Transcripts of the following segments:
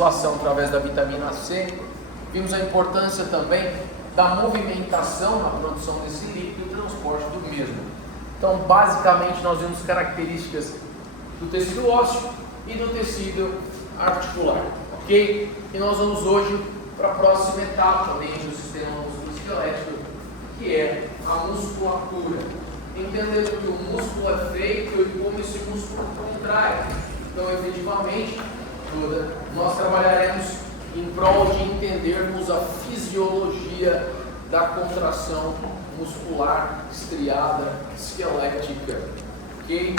metilação através da vitamina C. Vimos a importância também da movimentação na produção desse líquido e o transporte do mesmo. Então, basicamente, nós vimos características do tecido ósseo e do tecido articular, ok? E nós vamos hoje para a próxima etapa dentro do sistema musculoesquelético, que é a musculatura. Entendendo que o músculo é feito e como esse músculo contrai. Então, efetivamente, nós trabalharemos em prol de entendermos a fisiologia da contração muscular estriada esquelética, ok?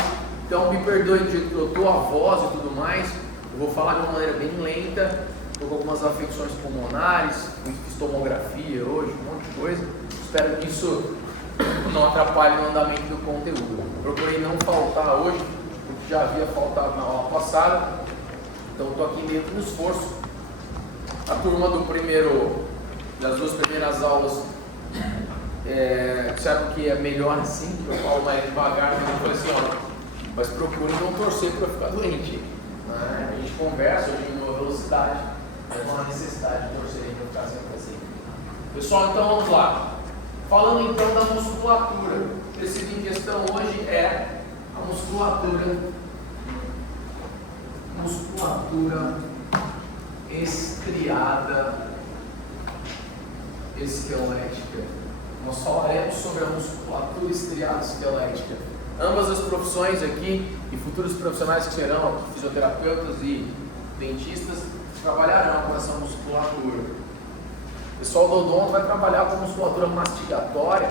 Então, me perdoe do jeito que eu estou, a voz e tudo mais, eu vou falar de uma maneira bem lenta, estou com algumas afecções pulmonares, fiz tomografia hoje, um monte de coisa, espero que isso não atrapalhe o andamento do conteúdo. Procurei não faltar hoje, porque já havia faltado na aula passada, então estou aqui meio que no esforço. A turma das duas primeiras aulas disseram que é melhor assim, que eu falo mais devagar, mas eu falei assim, ó, mas procure não torcer para ficar doente. A gente conversa, eu diminuo a velocidade, mas não há necessidade de torcer para ficar sempre assim. Pessoal, então vamos lá. Falando então da musculatura, o tecido em questão hoje é a musculatura estriada esquelética. Nós falaremos sobre a musculatura estriada esquelética. Ambas as profissões aqui e futuros profissionais que serão fisioterapeutas e dentistas trabalharão com essa musculatura. O pessoal do odonto vai trabalhar com musculatura mastigatória,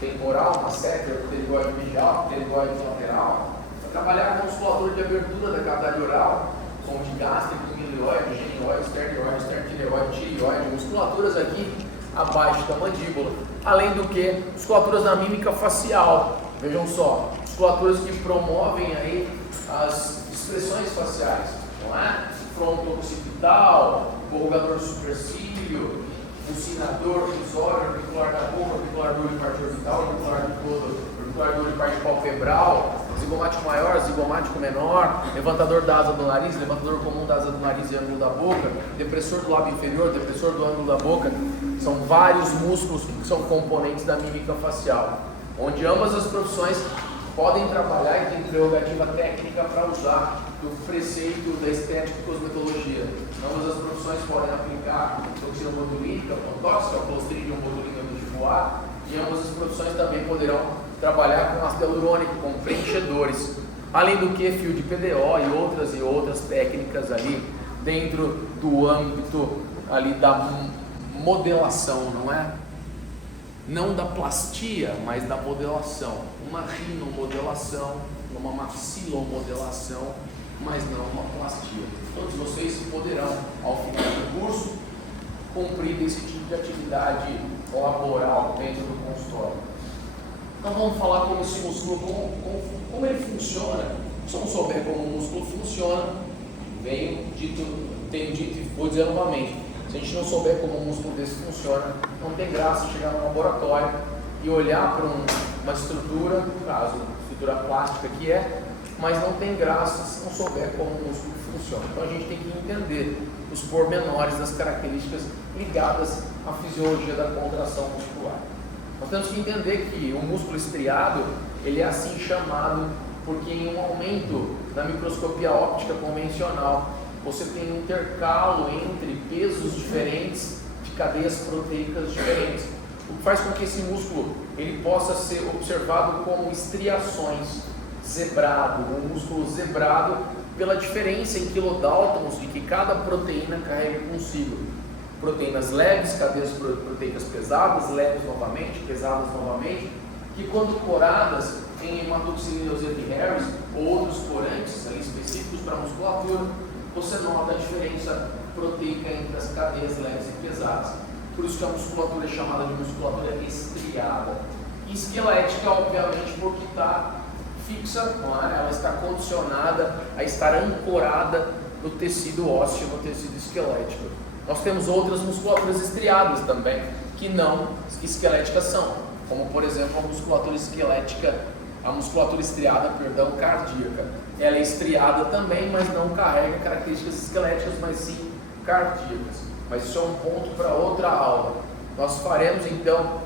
temporal, masseter, pterigoide medial, pterigoide lateral. Vai trabalhar com musculatura de abertura da cavidade oral, como de gástrico, milioide, genioide, esterntineoide, tireoide, musculaturas aqui abaixo da mandíbula. Além do que, musculaturas da mímica facial. Vejam só, musculaturas que promovem aí as expressões faciais, não é? Fronto occipital, corrugador supercílio, bucinador, risório, orbicular da boca, orbicular duro de parte orbital, orbicular de todo, orbicular duro de parte palpebral, zigomático maior, zigomático menor, levantador da asa do nariz, levantador comum da asa do nariz e ângulo da boca, depressor do lábio inferior, depressor do ângulo da boca. São vários músculos que são componentes da mímica facial, onde ambas as profissões podem trabalhar e tem prerrogativa técnica para usar do preceito da estética e cosmetologia. Ambas as profissões podem aplicar toxina botulínica, tóxica, Clostridium botulinum notivoar, e ambas as profissões também poderão trabalhar com ácido hialurônico, com preenchedores, além do que fio de PDO e outras técnicas ali dentro do âmbito ali da modelação, não é? Não da plastia, mas da modelação. Uma rinomodelação, uma maxilomodelação, mas não uma plastia. Todos vocês poderão, ao final do curso, cumprir esse tipo de atividade laboral dentro do consultório. Então vamos falar como esse músculo, como ele funciona. Se eu não souber como o músculo funciona, tenho dito e vou dizer novamente. Se a gente não souber como um músculo desse funciona, não tem graça chegar no laboratório e olhar para uma estrutura, no caso, estrutura plástica que é, mas não tem graça se não souber como o músculo funciona. Então a gente tem que entender os pormenores das características ligadas à fisiologia da contração muscular. Nós temos que entender que o músculo estriado, ele é assim chamado porque em um aumento na microscopia óptica convencional, você tem um intercalo entre pesos diferentes de cadeias proteicas diferentes, o que faz com que esse músculo ele possa ser observado como estriações, zebrado, um músculo zebrado pela diferença em quilodáltons de que cada proteína carrega consigo. Proteínas leves, cadeias proteicas pesadas, leves novamente, pesadas novamente, que quando coradas em hematoxilinos epiherris ou outros corantes ali específicos para a musculatura, você nota a diferença proteica entre as cadeias leves e pesadas. Por isso que a musculatura é chamada de musculatura estriada. E esquelética, obviamente, porque está fixa, não é? Ela está condicionada a estar ancorada no tecido ósseo, no tecido esquelético. Nós temos outras musculaturas estriadas também, que não esqueléticas são, como por exemplo a musculatura esquelética a musculatura estriada, cardíaca. Ela é estriada também, mas não carrega características esqueléticas, mas sim cardíacas. Mas isso é um ponto para outra aula. Nós faremos então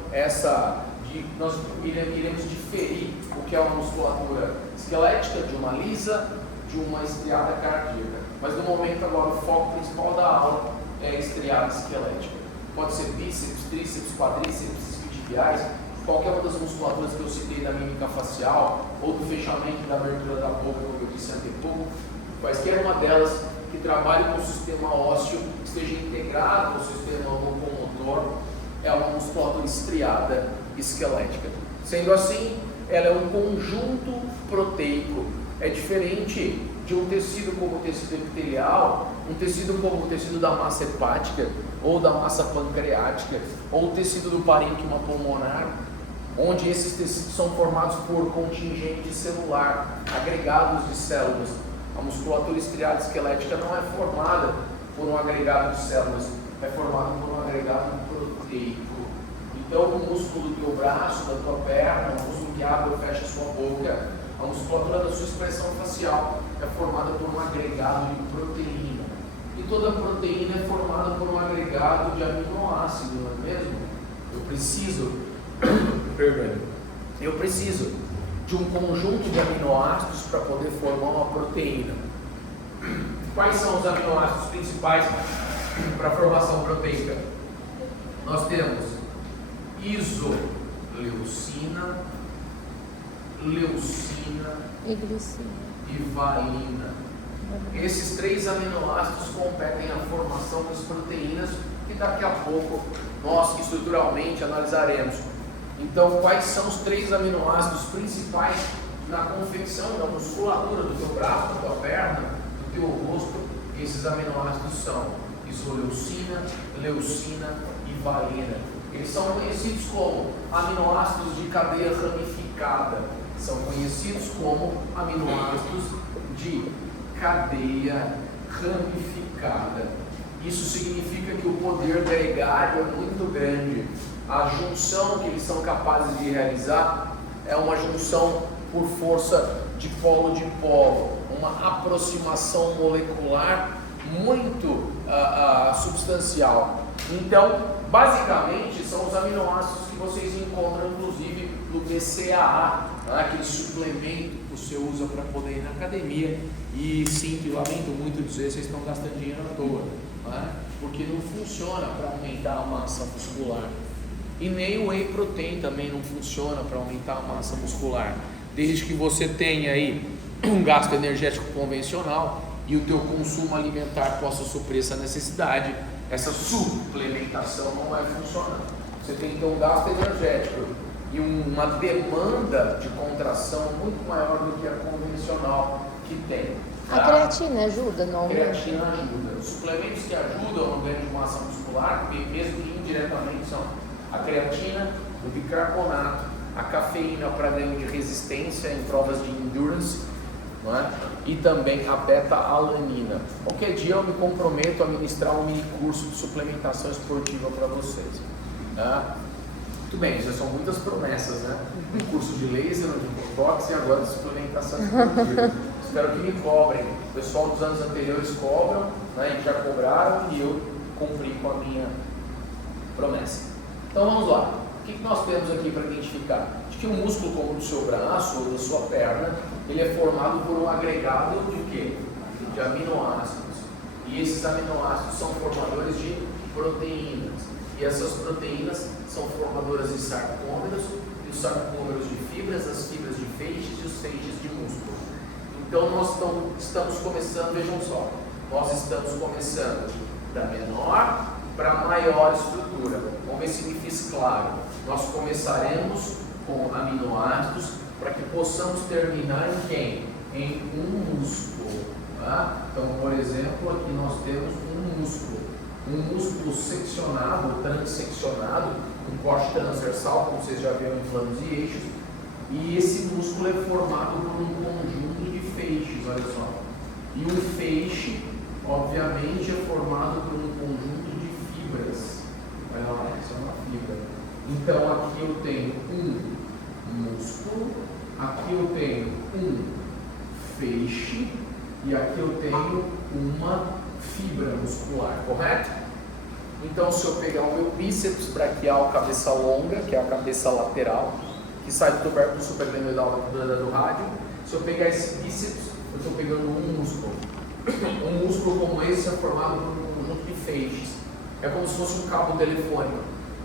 nós iremos diferir o que é uma musculatura esquelética de uma lisa, de uma estriada cardíaca. Mas no momento agora o foco principal da aula é a estriada esquelética. Pode ser bíceps, tríceps, quadríceps, isquiotibiais, qualquer uma das musculaturas que eu citei da mímica facial ou do fechamento da abertura da boca, como eu disse antepouco, quaisquer uma delas que trabalhe com o sistema ósseo, esteja integrado ao sistema locomotor, é uma musculatura estriada esquelética. Sendo assim, ela é um conjunto proteico. É diferente de um tecido como o tecido epitelial, um tecido como o tecido da massa hepática, ou da massa pancreática, ou o tecido do parênquima pulmonar, onde esses tecidos são formados por contingente celular, agregados de células. A musculatura estriada esquelética não é formada por um agregado de células, é formada por um agregado proteico. Então, o músculo do teu braço, da tua perna, o músculo que abre ou fecha a sua boca, a musculatura da sua expressão facial é formada por um agregado de proteína. E toda proteína é formada por um agregado de aminoácido, não é mesmo? Eu preciso de um conjunto de aminoácidos para poder formar uma proteína. Quais são os aminoácidos principais para a formação proteica? Nós temos isoleucina, leucina e valina. Esses 3 aminoácidos competem a formação das proteínas que daqui a pouco nós estruturalmente analisaremos. Então, quais são os 3 aminoácidos principais na confecção da musculatura do teu braço, da tua perna, do teu rosto? Esses aminoácidos são isoleucina, leucina e valina. Eles são conhecidos como aminoácidos de cadeia ramificada. São conhecidos como aminoácidos de cadeia ramificada. Isso significa que o poder gregário é muito grande. A junção que eles são capazes de realizar é uma junção por força de polo, uma aproximação molecular muito substancial. Então, basicamente, são os aminoácidos que vocês encontram, inclusive, no BCAA, aquele suplemento que você usa para poder ir na academia. E sim, lamento muito dizer, vocês estão gastando dinheiro à toa, porque não funciona para aumentar a massa muscular. E nem o whey protein também não funciona para aumentar a massa muscular, desde que você tenha aí um gasto energético convencional e o teu consumo alimentar possa suprir essa necessidade. Essa suplementação não vai funcionar. Você tem que ter um gasto energético e uma demanda de contração muito maior do que a convencional que tem. A creatina ajuda, não? A creatina ajuda. Os suplementos que ajudam no ganho de massa muscular, mesmo que indiretamente, são a creatina, o bicarbonato, a cafeína para ganho de resistência em provas de endurance, não é? E também a beta-alanina. Qualquer dia eu me comprometo a ministrar um mini curso de suplementação esportiva para vocês. Muito bem, já são muitas promessas, né? Um curso de laser, de botox e agora de suplementação esportiva. Espero que me cobrem. O pessoal dos anos anteriores cobram, né? E já cobraram e eu cumpri com a minha promessa. Então vamos lá. O que nós temos aqui para identificar? De que um músculo como o do seu braço ou da sua perna, ele é formado por um agregado de quê? De aminoácidos. E esses aminoácidos são formadores de proteínas. E essas proteínas são formadoras de sarcômeros, e os sarcômeros de fibras, as fibras de feixes e os feixes de músculo. Então nós estamos começando, vejam só, nós estamos começando da menor para maior estrutura. Vamos ver se me fiz claro. Nós começaremos com aminoácidos para que possamos terminar em quem? Em um músculo. Tá? Então, por exemplo, aqui nós temos um músculo seccionado, transeccionado, um corte transversal, como vocês já viram em planos e eixos, e esse músculo é formado por um conjunto de feixes, olha só. E um feixe, obviamente, é formado por um conjunto de fibras. Olha lá, isso é uma fibra. Então aqui eu tenho um músculo, aqui eu tenho um feixe e aqui eu tenho uma fibra muscular, correto? Então, se eu pegar o meu bíceps braquial, cabeça longa, que é a cabeça lateral, que sai do tubérculo supraglenoidal do rádio, se eu pegar esse bíceps, eu estou pegando um músculo. Um músculo como esse é formado por um conjunto de feixes. É como se fosse um cabo telefônico.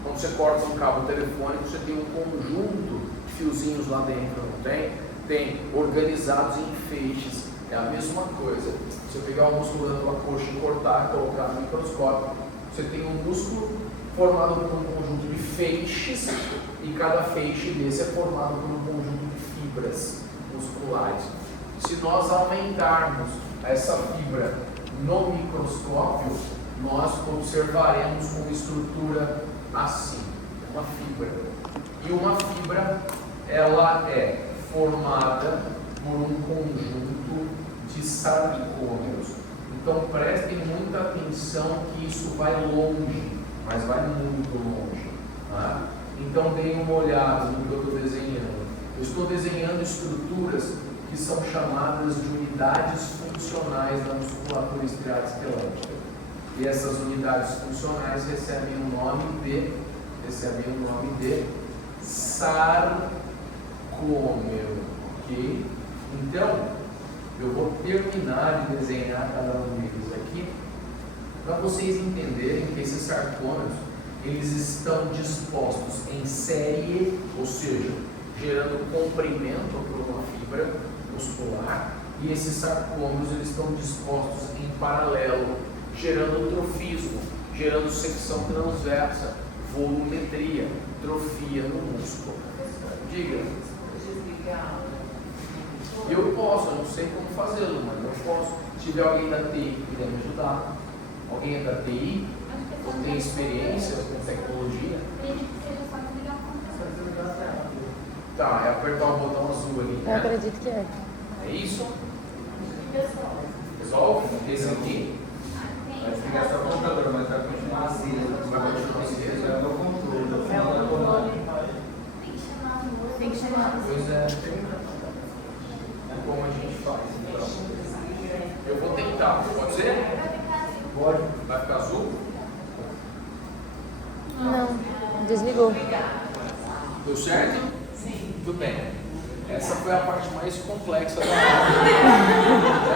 Quando você corta um cabo telefônico, você tem um conjunto de fiozinhos lá dentro, não tem? Tem, organizados em feixes. É a mesma coisa. Se eu pegar o músculo da tua coxa e cortar, colocar no microscópio, você tem um músculo formado por um conjunto de feixes e cada feixe desse é formado por um conjunto de fibras musculares. Se nós aumentarmos essa fibra no microscópio, nós observaremos uma estrutura assim, uma fibra. E uma fibra, ela é formada por um conjunto de sarcômeros. Então prestem muita atenção que isso vai longe, mas vai muito longe. Tá? Então deem uma olhada no que eu estou desenhando. Eu estou desenhando estruturas que são chamadas de unidades funcionais da musculatura estriada esquelética. E essas unidades funcionais recebem o nome de sarcômero. Ok? Então, eu vou terminar de desenhar cada um deles aqui para vocês entenderem que esses sarcômeros eles estão dispostos em série, ou seja, gerando comprimento por uma fibra muscular, e esses sarcômeros eles estão dispostos em paralelo, gerando trofismo, gerando secção transversa, volumetria, trofia no músculo. Diga. Eu posso, eu não sei como fazê-lo, mas eu posso. Se tiver alguém da TI que quiser me ajudar, alguém é da TI, ou tem experiência com tecnologia, tá, é apertar o botão azul ali, né? Eu acredito que é. É isso? Resolve? Esse aqui? Vai desligar só o computador, mas vai continuar aceso. Vai continuar aceso? É o controle do final da tomada. Tem que chamar. Pois é. Como a gente faz, então. Eu vou tentar, pode ser? Pode. Vai ficar azul? Não, desligou. Deu certo? Sim. Tudo bem. Essa foi a parte mais complexa da aula.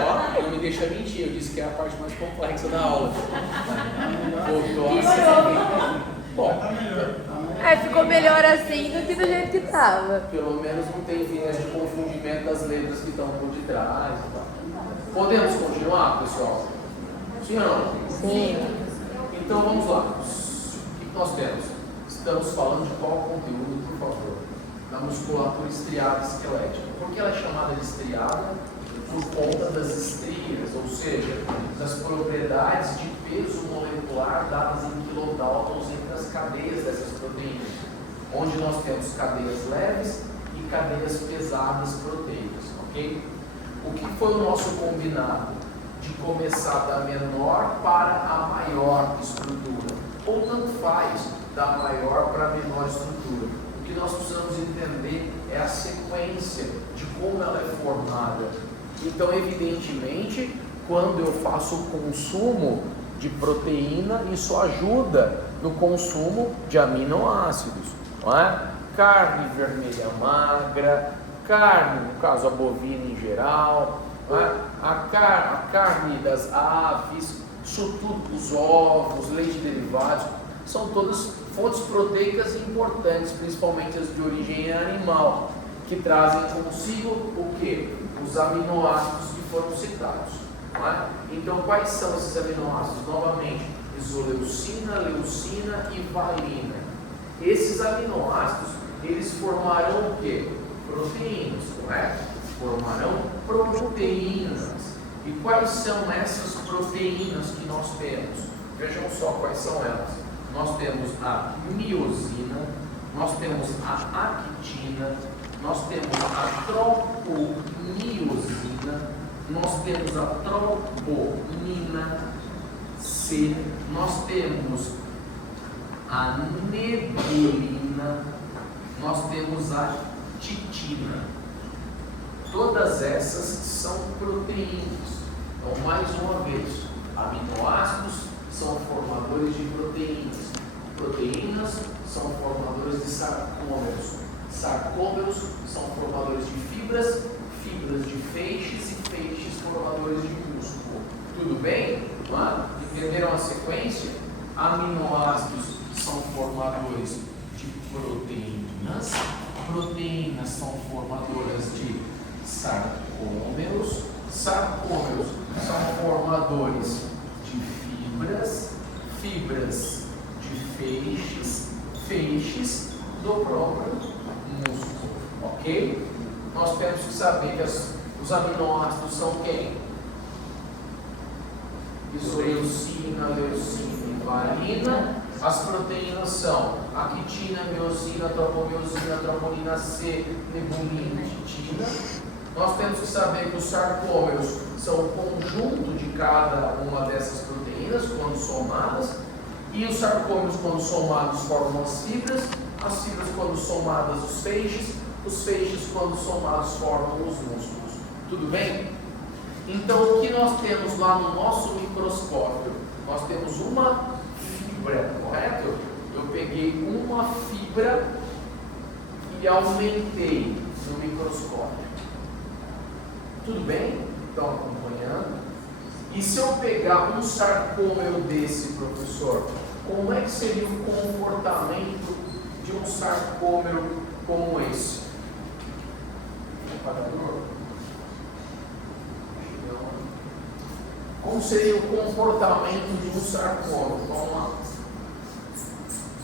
Ó, não me deixa mentir, eu disse que é a parte mais complexa da aula. Voltou a ser. Bom, Ficou melhor assim do que do jeito que estava. pelo menos não tem viés de confundimento das letras que estão por detrás e tal. Podemos continuar, pessoal? Sim ou não? Sim. Então vamos lá. O que nós temos? Estamos falando de qual conteúdo, por favor? Da musculatura estriada esquelética. Por que ela é chamada de estriada? Por conta das estrias, ou seja, das propriedades de peso molecular dadas em quilodaltons entre as cadeias dessas proteínas, onde nós temos cadeias leves e cadeias pesadas proteicas, ok? O que foi o nosso combinado? De começar da menor para a maior estrutura, ou tanto faz, da maior para a menor estrutura. O que nós precisamos entender é a sequência de como ela é formada. Então, evidentemente, quando eu faço o consumo de proteína, isso ajuda no consumo de aminoácidos, não é? Carne vermelha magra, carne, no caso a bovina em geral, não é? a carne das aves, isso tudo, os ovos, leite derivados, são todas fontes proteicas importantes, principalmente as de origem animal, que trazem consigo o quê? Os aminoácidos que foram citados. Não é? Então, quais são esses aminoácidos? Novamente, isoleucina, leucina e valina. Esses aminoácidos, eles formarão o quê? Proteínas, correto? Formarão proteínas. E quais são essas proteínas que nós temos? Vejam só quais são elas. Nós temos a miosina, nós temos a actina, nós temos a troponiosina, nós temos a troponina C, nós temos a nebulina, nós temos a titina. Todas essas são proteínas. Então, mais uma vez, aminoácidos são formadores de proteínas. Proteínas são formadores de sarcômeros. Sarcômeros são formadores de fibras, fibras de feixes e feixes formadores de músculo. Tudo bem? Entenderam a sequência? Aminoácidos são formadores de proteínas. Proteínas são formadoras de sarcômeros. Sarcômeros são formadores de fibras, fibras de feixes, feixes do próprio músculo. Ok? Nós temos que saber que os aminoácidos são quem? Isoleucina, leucina e valine. As proteínas são a quitina, miosina, tropomiosina, troponina C, nebulina e titina. Nós temos que saber que os sarcômeros são o conjunto de cada uma dessas proteínas quando somadas, e os sarcômeros quando somados formam as fibras quando somadas os feixes quando somados formam os músculos. Tudo bem? Então o que nós temos lá no nosso microscópio? Nós temos uma fibra, correto? Eu peguei uma fibra e aumentei no microscópio. Tudo bem? Estão acompanhando? E se eu pegar um sarcômero desse, professor, como é que seria o comportamento de um sarcômero como esse? Como seria o comportamento de um sarcômero? Vamos lá.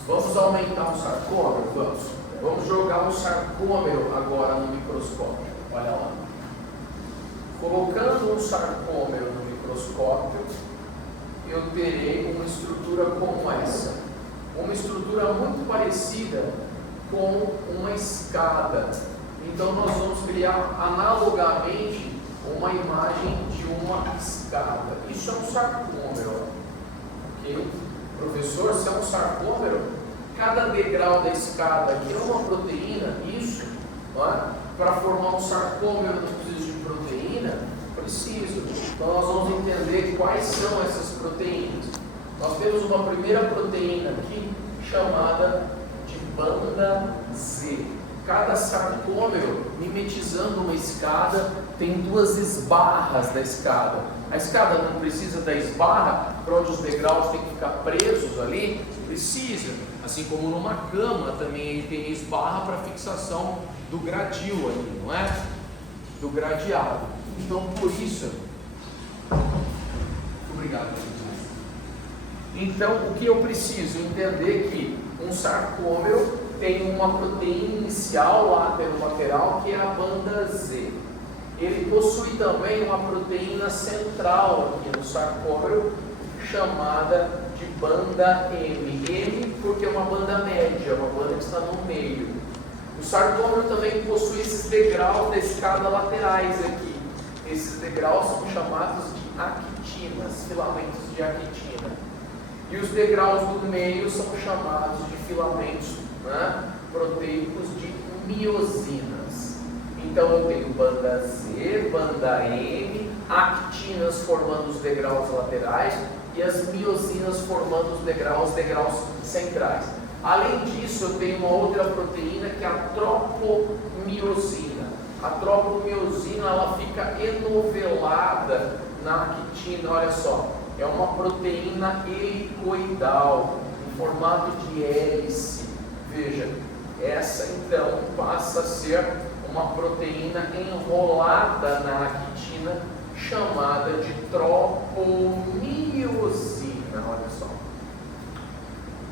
Vamos aumentar um sarcômero? Vamos jogar um sarcômero agora no microscópio. Olha lá. Colocando um sarcômero no microscópio, eu terei uma estrutura como essa. Uma estrutura muito parecida com uma escada. Então nós vamos criar analogamente uma imagem de uma escada. Isso é um sarcômero. Ok? Professor, se é um sarcômero, cada degrau da escada aqui é uma proteína. Isso, para formar um sarcômero não precisa de proteína? Preciso. Então nós vamos entender quais são essas proteínas. Nós temos uma primeira proteína aqui chamada de banda Z. Cada sarcômero, mimetizando uma escada, tem duas esbarras da escada. A escada não precisa da esbarra para onde os degraus têm que ficar presos ali? Precisa. Assim como numa cama também ele tem esbarra para fixação do gradil ali, não é? Do gradeado. Então por isso, obrigado. Então o que eu preciso entender que um sarcômero tem uma proteína inicial lateral que é a banda Z. Ele possui também uma proteína central aqui no sarcômero chamada de banda M. M porque é uma banda média, uma banda que está no meio. O sarcômero também possui esses degraus da escada laterais aqui. Esses degraus são chamados de actinas, filamentos de actina. E os degraus do meio são chamados de filamentos proteicos de miosinas. Então eu tenho banda Z, banda M, actinas formando os degraus laterais e as miosinas formando os degraus centrais. Além disso, eu tenho uma outra proteína que é a tropomiosina. A tropomiosina ela fica enovelada na actina, olha só, é uma proteína helicoidal em formato de hélice. Veja, essa então passa a ser uma proteína enrolada na actina chamada de tropomiosina, olha só.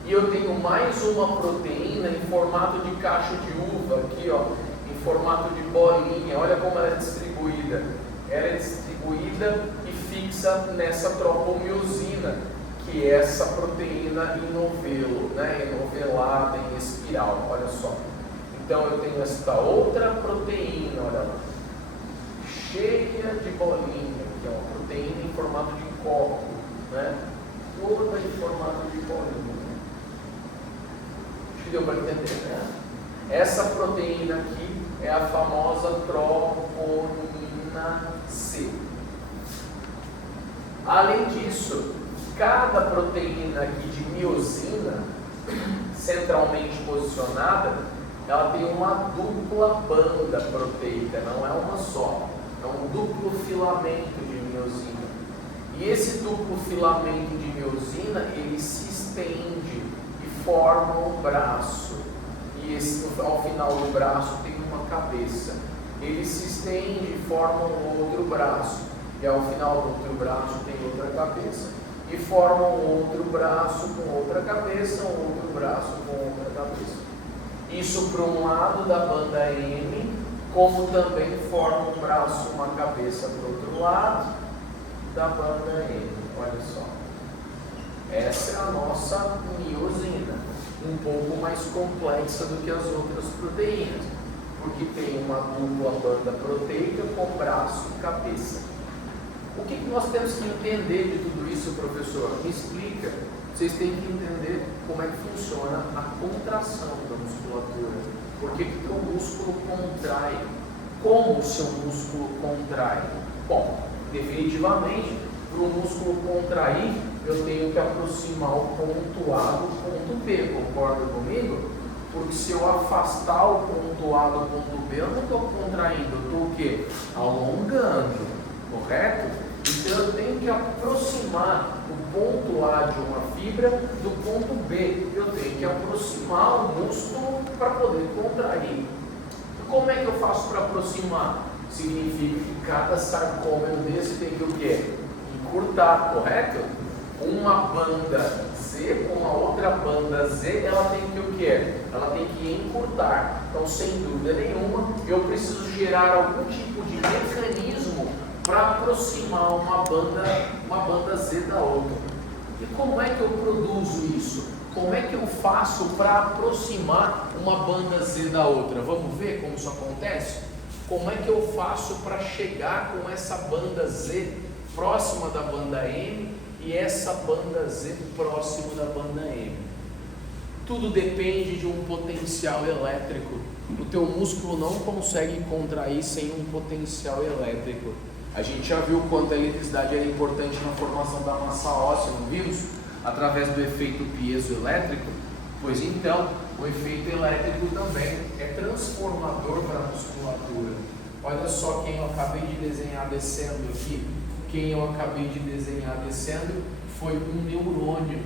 E eu tenho mais uma proteína em formato de cacho de uva, aqui ó, em formato de bolinha, olha como ela é distribuída. Ela é distribuída e fixa nessa tropomiosina, que é essa proteína em novelo, enovelada em espiral, olha só. Então eu tenho esta outra proteína, olha lá, cheia de bolinha, que é uma proteína em formato de copo, toda em formato de bolinha. Acho que deu para entender, Essa proteína aqui é a famosa troponina C. Além disso, cada proteína aqui de miosina, centralmente posicionada, ela tem uma dupla banda proteica, não é uma só, é um duplo filamento de miosina. E esse duplo filamento de miosina, ele se estende e forma um braço. E ao final do braço tem uma cabeça. Ele se estende e forma um outro braço. E ao final do outro braço tem outra cabeça. E forma um outro braço com outra cabeça, um outro braço com outra cabeça. Isso para um lado da banda M, como também forma um braço e uma cabeça para o outro lado da banda M. Olha só. Essa é a nossa miosina, um pouco mais complexa do que as outras proteínas, porque tem uma dupla banda proteica com braço e cabeça. O que nós temos que entender de tudo isso, professor? Me explica. Vocês têm que entender como é que funciona a contração da musculatura. Por que que o músculo contrai? Como o seu músculo contrai? Bom, definitivamente, para o músculo contrair, eu tenho que aproximar o ponto A do ponto B, concorda comigo? Porque se eu afastar o ponto A do ponto B, eu não estou contraindo, eu estou o quê? Alongando, correto? Então eu tenho que aproximar o ponto A de uma fibra do ponto B. Eu tenho que aproximar o músculo para poder contrair. Como é que eu faço para aproximar? Significa que cada sarcômero desse tem que o quê? Encurtar, correto? Uma banda Z com a outra banda Z, ela tem que o quê? Ela tem que encurtar. Então, sem dúvida nenhuma, eu preciso gerar algum tipo de mecanismo para aproximar uma banda Z da outra. E como é que eu produzo isso? Como é que eu faço para aproximar uma banda Z da outra? Vamos ver como isso acontece? Como é que eu faço para chegar com essa banda Z próxima da banda M e essa banda Z próximo da banda M? Tudo depende de um potencial elétrico. O teu músculo não consegue contrair sem um potencial elétrico. A gente já viu quanto a eletricidade era importante na formação da massa óssea, não vimos? Através do efeito piezoelétrico. Pois então, o efeito elétrico também é transformador para a musculatura. Olha só quem eu acabei de desenhar descendo aqui. Quem eu acabei de desenhar descendo foi um neurônio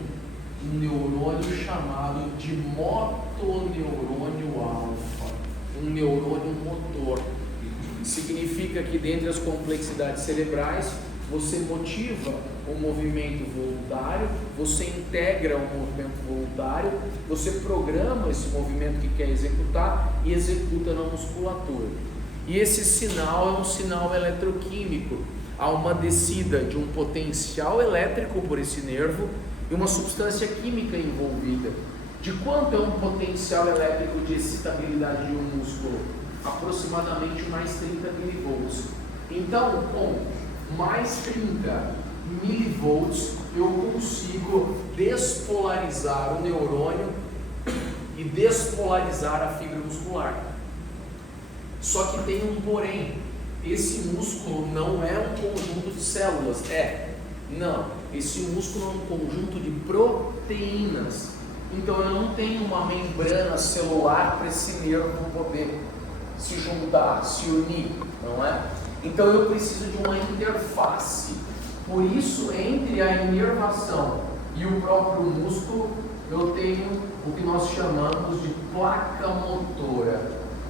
chamado de motoneurônio alfa, um neurônio motor. Significa que dentre as complexidades cerebrais, você motiva o movimento voluntário, você integra o movimento voluntário, você programa esse movimento que quer executar e executa na musculatura. E esse sinal é um sinal eletroquímico. Há uma descida de um potencial elétrico por esse nervo e uma substância química envolvida. De quanto é um potencial elétrico de excitabilidade de um músculo? Aproximadamente mais 30 milivolts. Então, com mais 30 milivolts, eu consigo despolarizar o neurônio e despolarizar a fibra muscular. Só que tem um porém. Esse músculo não é um conjunto de células. Não. Esse músculo é um conjunto de proteínas. Então eu não tenho uma membrana celular para esse nervo poder se juntar, se unir, não é? Então eu preciso de uma interface. Por isso, entre a inervação e o próprio músculo, eu tenho o que nós chamamos de placa motora.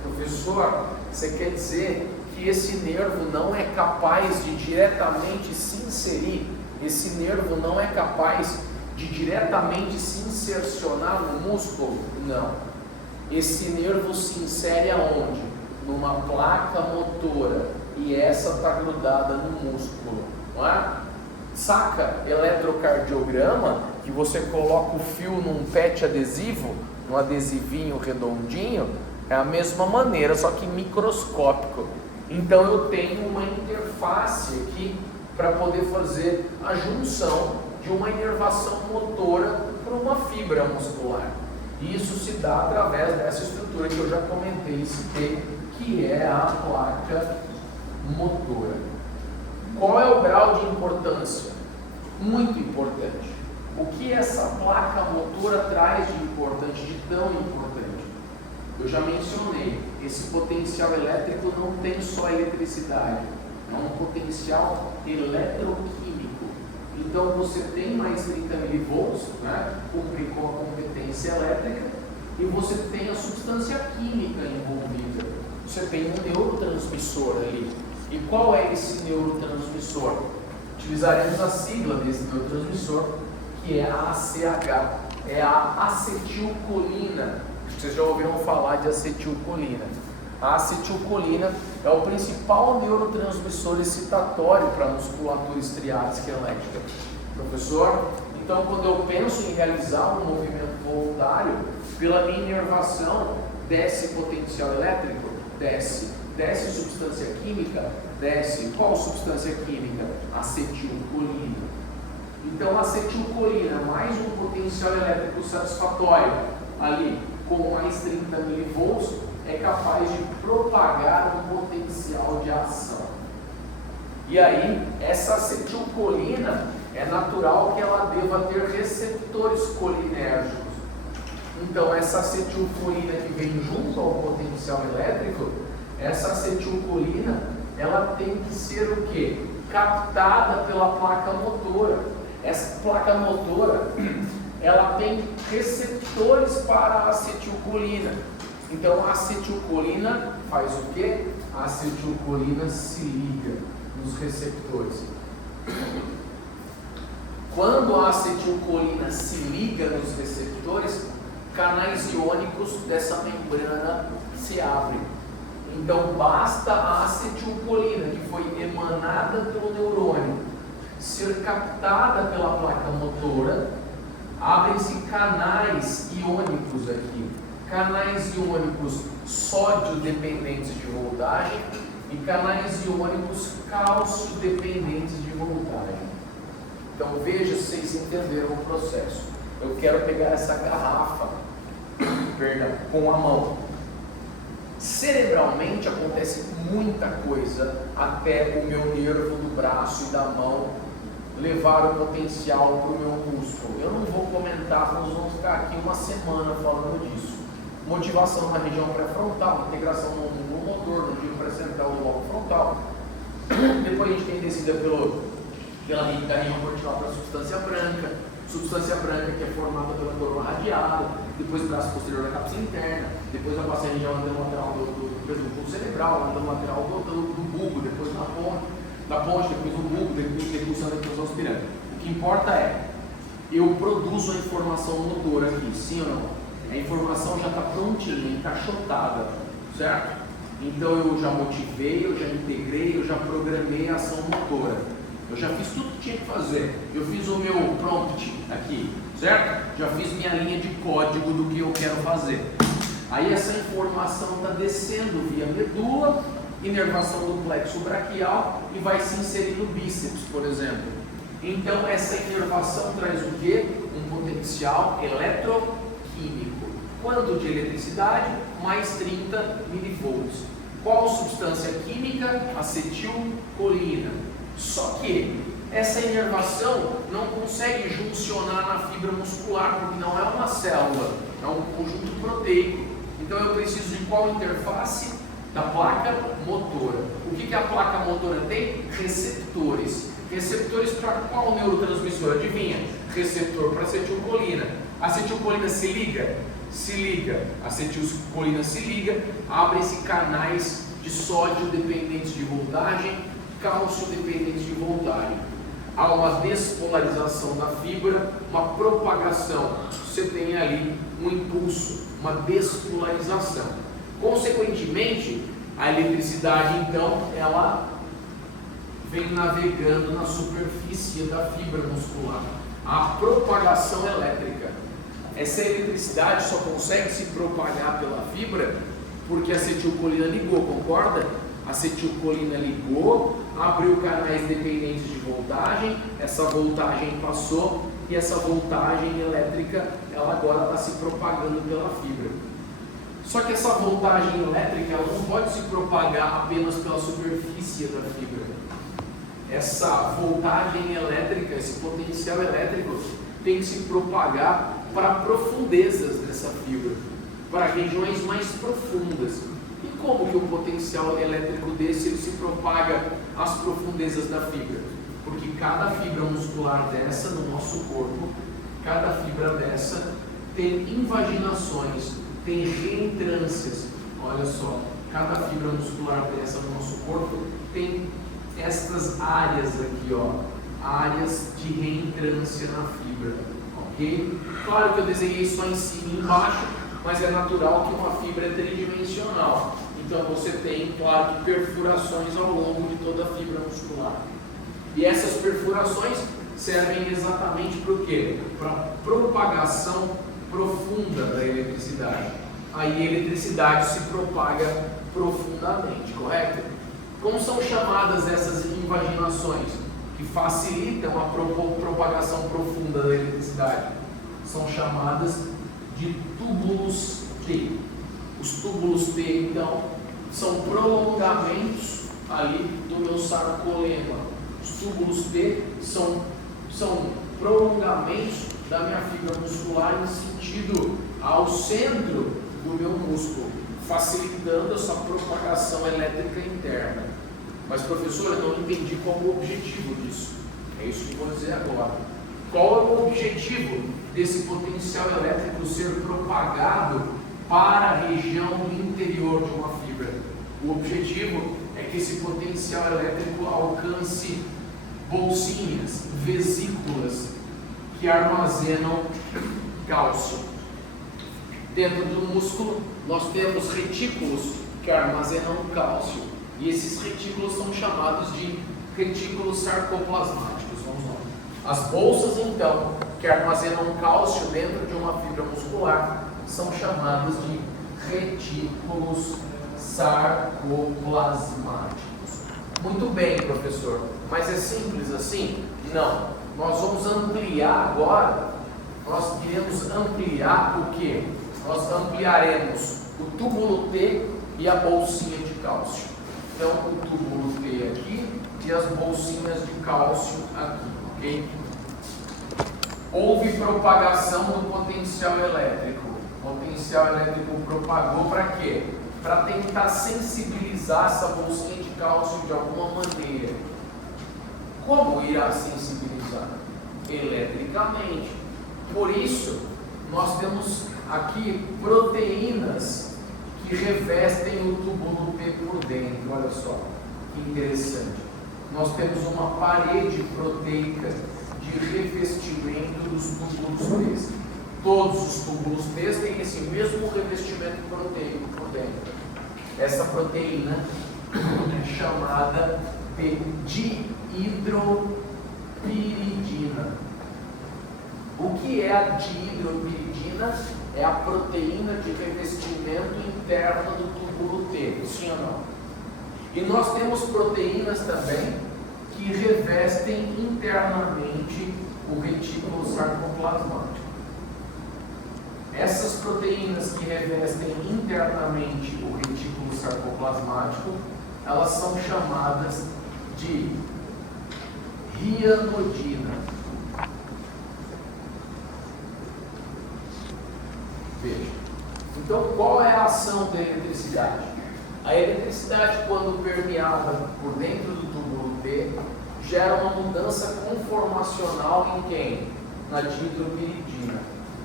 Professor, você quer dizer que esse nervo não é capaz de diretamente se inserir? Esse nervo não é capaz de diretamente se insercionar no músculo? Não. Esse nervo se insere aonde? Numa placa motora, e essa está grudada no músculo, não é? Saca eletrocardiograma, que você coloca o fio num PET adesivo, num adesivinho redondinho, é a mesma maneira, só que microscópico. Então eu tenho uma interface aqui para poder fazer a junção de uma inervação motora para uma fibra muscular. E isso se dá através dessa estrutura que eu já comentei e citei, que é a placa motora. Qual é o grau de importância? Muito importante. O que essa placa motora traz de importante, de tão importante? Eu já mencionei, esse potencial elétrico não tem só eletricidade, é um potencial eletroquímico. Então você tem mais 30 milivolts, né, cumprir com a competência elétrica, e você tem a substância química envolvida. Você tem um neurotransmissor ali. E qual é esse neurotransmissor? Utilizaremos a sigla desse neurotransmissor, que é a ACH, é a acetilcolina. Vocês já ouviram falar de acetilcolina. A acetilcolina é o principal neurotransmissor excitatório para a musculatura estriática elétrica. Professor, então quando eu penso em realizar um movimento voluntário, pela minha inervação, desce potencial elétrico? Desce. Desce substância química? Desce. Qual substância química? Acetilcolina. Então, a acetilcolina mais um potencial elétrico satisfatório ali com mais 30 milivolts é capaz de propagar um potencial de ação. E aí, essa acetilcolina é natural que ela deva ter receptores colinérgicos. Então, essa acetilcolina que vem junto ao potencial elétrico, essa acetilcolina, ela tem que ser o quê? Captada pela placa motora. Essa placa motora, ela tem receptores para a acetilcolina. Então, a acetilcolina faz o quê? A acetilcolina se liga nos receptores. Quando a acetilcolina se liga nos receptores, canais iônicos dessa membrana se abrem. Então, basta a acetilcolina, que foi emanada pelo neurônio, ser captada pela placa motora, abrem-se canais iônicos aqui. Canais iônicos sódio dependentes de voltagem e canais iônicos cálcio dependentes de voltagem. Então, veja se vocês entenderam o processo. Eu quero pegar essa garrafa, com a mão. Cerebralmente acontece muita coisa até o meu nervo do braço e da mão levar o potencial para o meu músculo. Eu não vou comentar, nós vamos ficar aqui uma semana falando disso. Motivação na região pré-frontal, integração no motor, no giro pré-central do lobo frontal. Depois a gente tem descida pela região cortical para a substância branca que é formada pela coroa radiada, depois braço posterior da cápsula interna, depois a passa a região lateral do pedúnculo cerebral, lateral do bulbo, depois da ponte, depois do bulbo, depois da impulsão da impulsão aspirante. O que importa é, eu produzo a informação motora aqui, sim ou não? A informação já está prontinha, encaixotada, certo? Então eu já motivei, eu já integrei, eu já programei a ação motora. Eu já fiz tudo que tinha que fazer. Eu fiz o meu prompt aqui, certo? Já fiz minha linha de código do que eu quero fazer. Aí essa informação está descendo via medula, inervação do plexo braquial e vai se inserir no bíceps, por exemplo. Então essa inervação traz o quê? Um potencial eletroquímico. Quanto de eletricidade? Mais 30 milivolts. Qual substância química? Acetilcolina. Só que essa inervação não consegue juncionar na fibra muscular, porque não é uma célula, é um conjunto proteico. Então eu preciso de qual interface? Da placa motora. O que a placa motora tem? Receptores. Receptores para qual neurotransmissor? Adivinha? Receptor para acetilcolina. A acetilcolina se liga? Se liga. A acetilcolina se liga, abrem-se canais de sódio dependentes de voltagem, cálcio dependente de voltagem. Há uma despolarização da fibra, uma propagação. Você tem ali um impulso, uma despolarização. Consequentemente, a eletricidade, então, ela vem navegando na superfície da fibra muscular. A propagação elétrica. Essa eletricidade só consegue se propagar pela fibra porque a acetilcolina ligou, concorda? A acetilcolina ligou, abriu canais dependentes de voltagem, essa voltagem passou e essa voltagem elétrica, ela agora está se propagando pela fibra. Só que essa voltagem elétrica ela não pode se propagar apenas pela superfície da fibra. Essa voltagem elétrica, esse potencial elétrico, tem que se propagar para profundezas dessa fibra, para regiões mais profundas. E como que o potencial elétrico desse ele se propaga às profundezas da fibra? Porque cada fibra muscular dessa no nosso corpo, cada fibra dessa tem invaginações, tem reentrâncias. Olha só, cada fibra muscular dessa no nosso corpo tem estas áreas aqui, ó, áreas de reentrância na fibra, ok? Claro que eu desenhei só em cima e embaixo, mas é natural que uma fibra é tridimensional. Então você tem, claro, que perfurações ao longo de toda a fibra muscular. E essas perfurações servem exatamente para o quê? Para a propagação profunda da eletricidade. Aí a eletricidade se propaga profundamente, correto? Como são chamadas essas invaginações que facilitam a propagação profunda da eletricidade? São chamadas de túbulos T. Os túbulos T, então, são prolongamentos ali do meu sarcolema. Os túbulos T são prolongamentos da minha fibra muscular em sentido ao centro do meu músculo, facilitando essa propagação elétrica interna. Mas, professor, eu não entendi qual é o objetivo disso. É isso que eu vou dizer agora. Qual é o objetivo desse potencial elétrico ser propagado para a região interior de uma fibra? O objetivo é que esse potencial elétrico alcance bolsinhas, vesículas que armazenam cálcio. Dentro do músculo, nós temos retículos que armazenam cálcio. E esses retículos são chamados de retículos sarcoplasmáticos. Vamos lá. As bolsas, então, que armazenam cálcio dentro de uma fibra muscular são chamadas de retículos sarcoplasmáticos. Muito bem, professor. Mas é simples assim? Não. Nós vamos ampliar agora. Nós iremos ampliar o quê? Nós ampliaremos o túbulo T e a bolsinha de cálcio. Então, o túbulo T aqui e as bolsinhas de cálcio aqui, ok? Houve propagação do potencial elétrico. O potencial elétrico propagou para quê? Para tentar sensibilizar essa bolsinha de cálcio de alguma maneira. Como irá sensibilizar? Eletricamente. Por isso, nós temos aqui proteínas que revestem o túbulo T por dentro. Olha só, que interessante. Nós temos uma parede proteica de revestimento dos túbulos T. Todos os túbulos T têm esse mesmo revestimento proteico por dentro. Essa proteína é chamada de dihidropiridina. O que é a dihidropiridina? É a proteína de revestimento interno do túbulo T, sim ou não? E nós temos proteínas também que revestem internamente o retículo sarcoplasmático. Essas proteínas que revestem internamente o retículo sarcoplasmático, elas são chamadas de rianodina. Veja. Então, qual é a ação da eletricidade? A eletricidade, quando permeada por dentro do túbulo T, gera uma mudança conformacional em quem? Na dihidropiridina.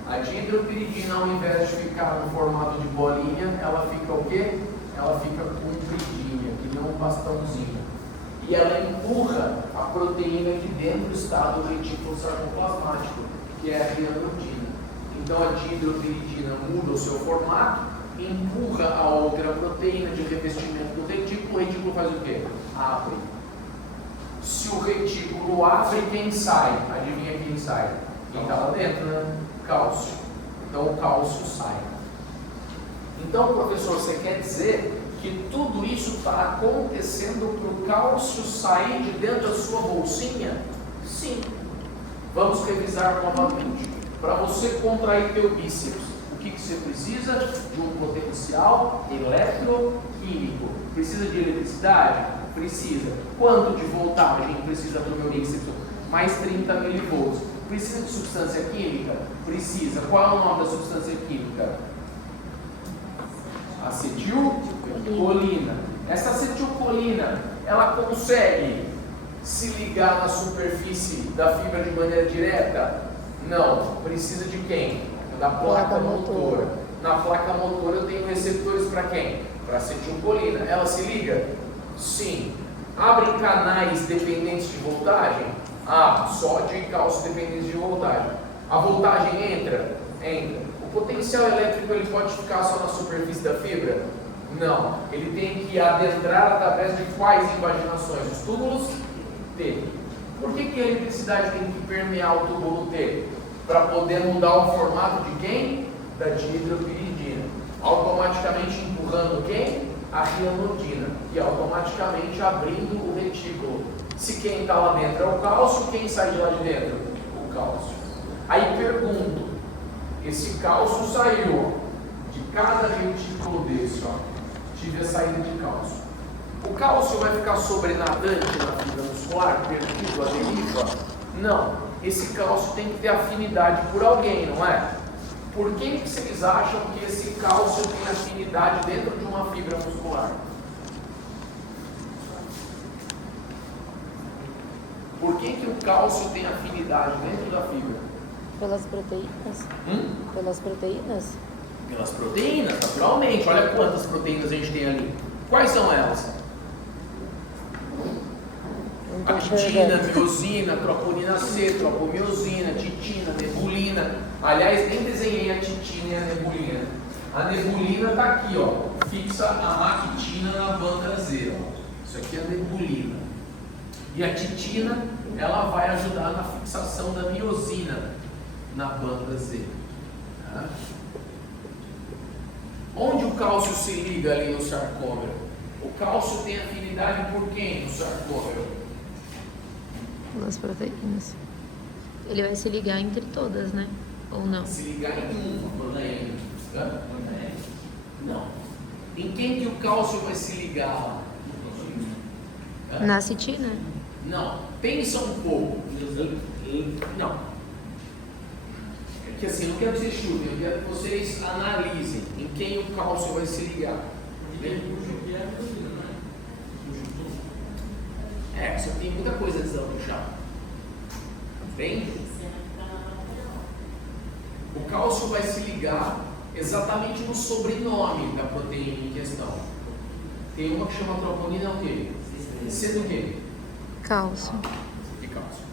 A dihidropiridina, ao invés de ficar no formato de bolinha, ela fica o quê? Ela fica compridinha, que nem um bastãozinho. E ela empurra a proteína que dentro está do retículo sarcoplasmático, que é a rianodina. Então a dihidropiridina muda o seu formato, empurra a outra proteína de revestimento do retículo. O retículo faz o quê? Abre. Se o retículo abre, quem sai? Adivinha quem sai? Quem está lá dentro, né? Cálcio. Então o cálcio sai. Então, professor, você quer dizer que tudo isso está acontecendo para o cálcio sair de dentro da sua bolsinha? Sim. Vamos revisar novamente. Para você contrair teu bíceps, o que você precisa? De um potencial eletroquímico. Precisa de eletricidade? Precisa. Quanto de voltagem precisa para o meu mix? Mais 30 milivolts. Precisa de substância química? Precisa. Qual é o nome da substância química? Acetilcolina. Essa acetilcolina, ela consegue se ligar na superfície da fibra de maneira direta? Não. Precisa de quem? Da placa motora. Na placa motora eu tenho receptores para quem? Para acetilcolina. Ela se liga? Sim. Abrem canais dependentes de voltagem? Sódio e cálcio dependentes de voltagem. A voltagem entra? Entra. O potencial elétrico ele pode ficar só na superfície da fibra? Não. Ele tem que adentrar através de quais invaginações? Os túbulos T. Por que a eletricidade tem que permear o túbulo T? Para poder mudar o formato de quem? Da dihidropiridina. Automaticamente empurrando quem? A rianodina. E automaticamente abrindo o retículo. Se quem está lá dentro é o cálcio, quem sai de lá de dentro? O cálcio. Aí pergunto, esse cálcio saiu de cada retículo desse, tive a saída de cálcio. O cálcio vai ficar sobrenadante na fibra muscular, perdido, a deriva? Não. Esse cálcio tem que ter afinidade por alguém, não é? Por que vocês acham que esse cálcio tem afinidade dentro de uma fibra muscular? Por que o cálcio tem afinidade dentro da fibra? Pelas proteínas? Pelas proteínas? Pelas proteínas, naturalmente. Olha quantas proteínas a gente tem ali. Quais são elas? A quitina, miosina, troponina C, tropomiosina, titina, nebulina. Aliás, nem desenhei a titina e a nebulina. A nebulina está aqui, fixa a maquitina na banda Z. Isso aqui é a nebulina. E a titina, ela vai ajudar na fixação da miosina na banda Z. Tá? Onde o cálcio se liga ali no sarcômero? O cálcio tem afinidade por quem no sarcômero? Pelas proteínas. Ele vai se ligar entre todas, né? Ou não? Se ligar em uma proteína. Não. Em quem que o cálcio vai se ligar? Na acetina? Não. Pensa um pouco. Não. É que assim, não quero que vocês chutem, eu quero que vocês analisem em quem o cálcio vai se ligar. Você tem muita coisa antes de puxar. Entende? O cálcio vai se ligar exatamente no sobrenome da proteína em questão. Tem uma que chama troponina o quê? C do quê? Cálcio. De cálcio.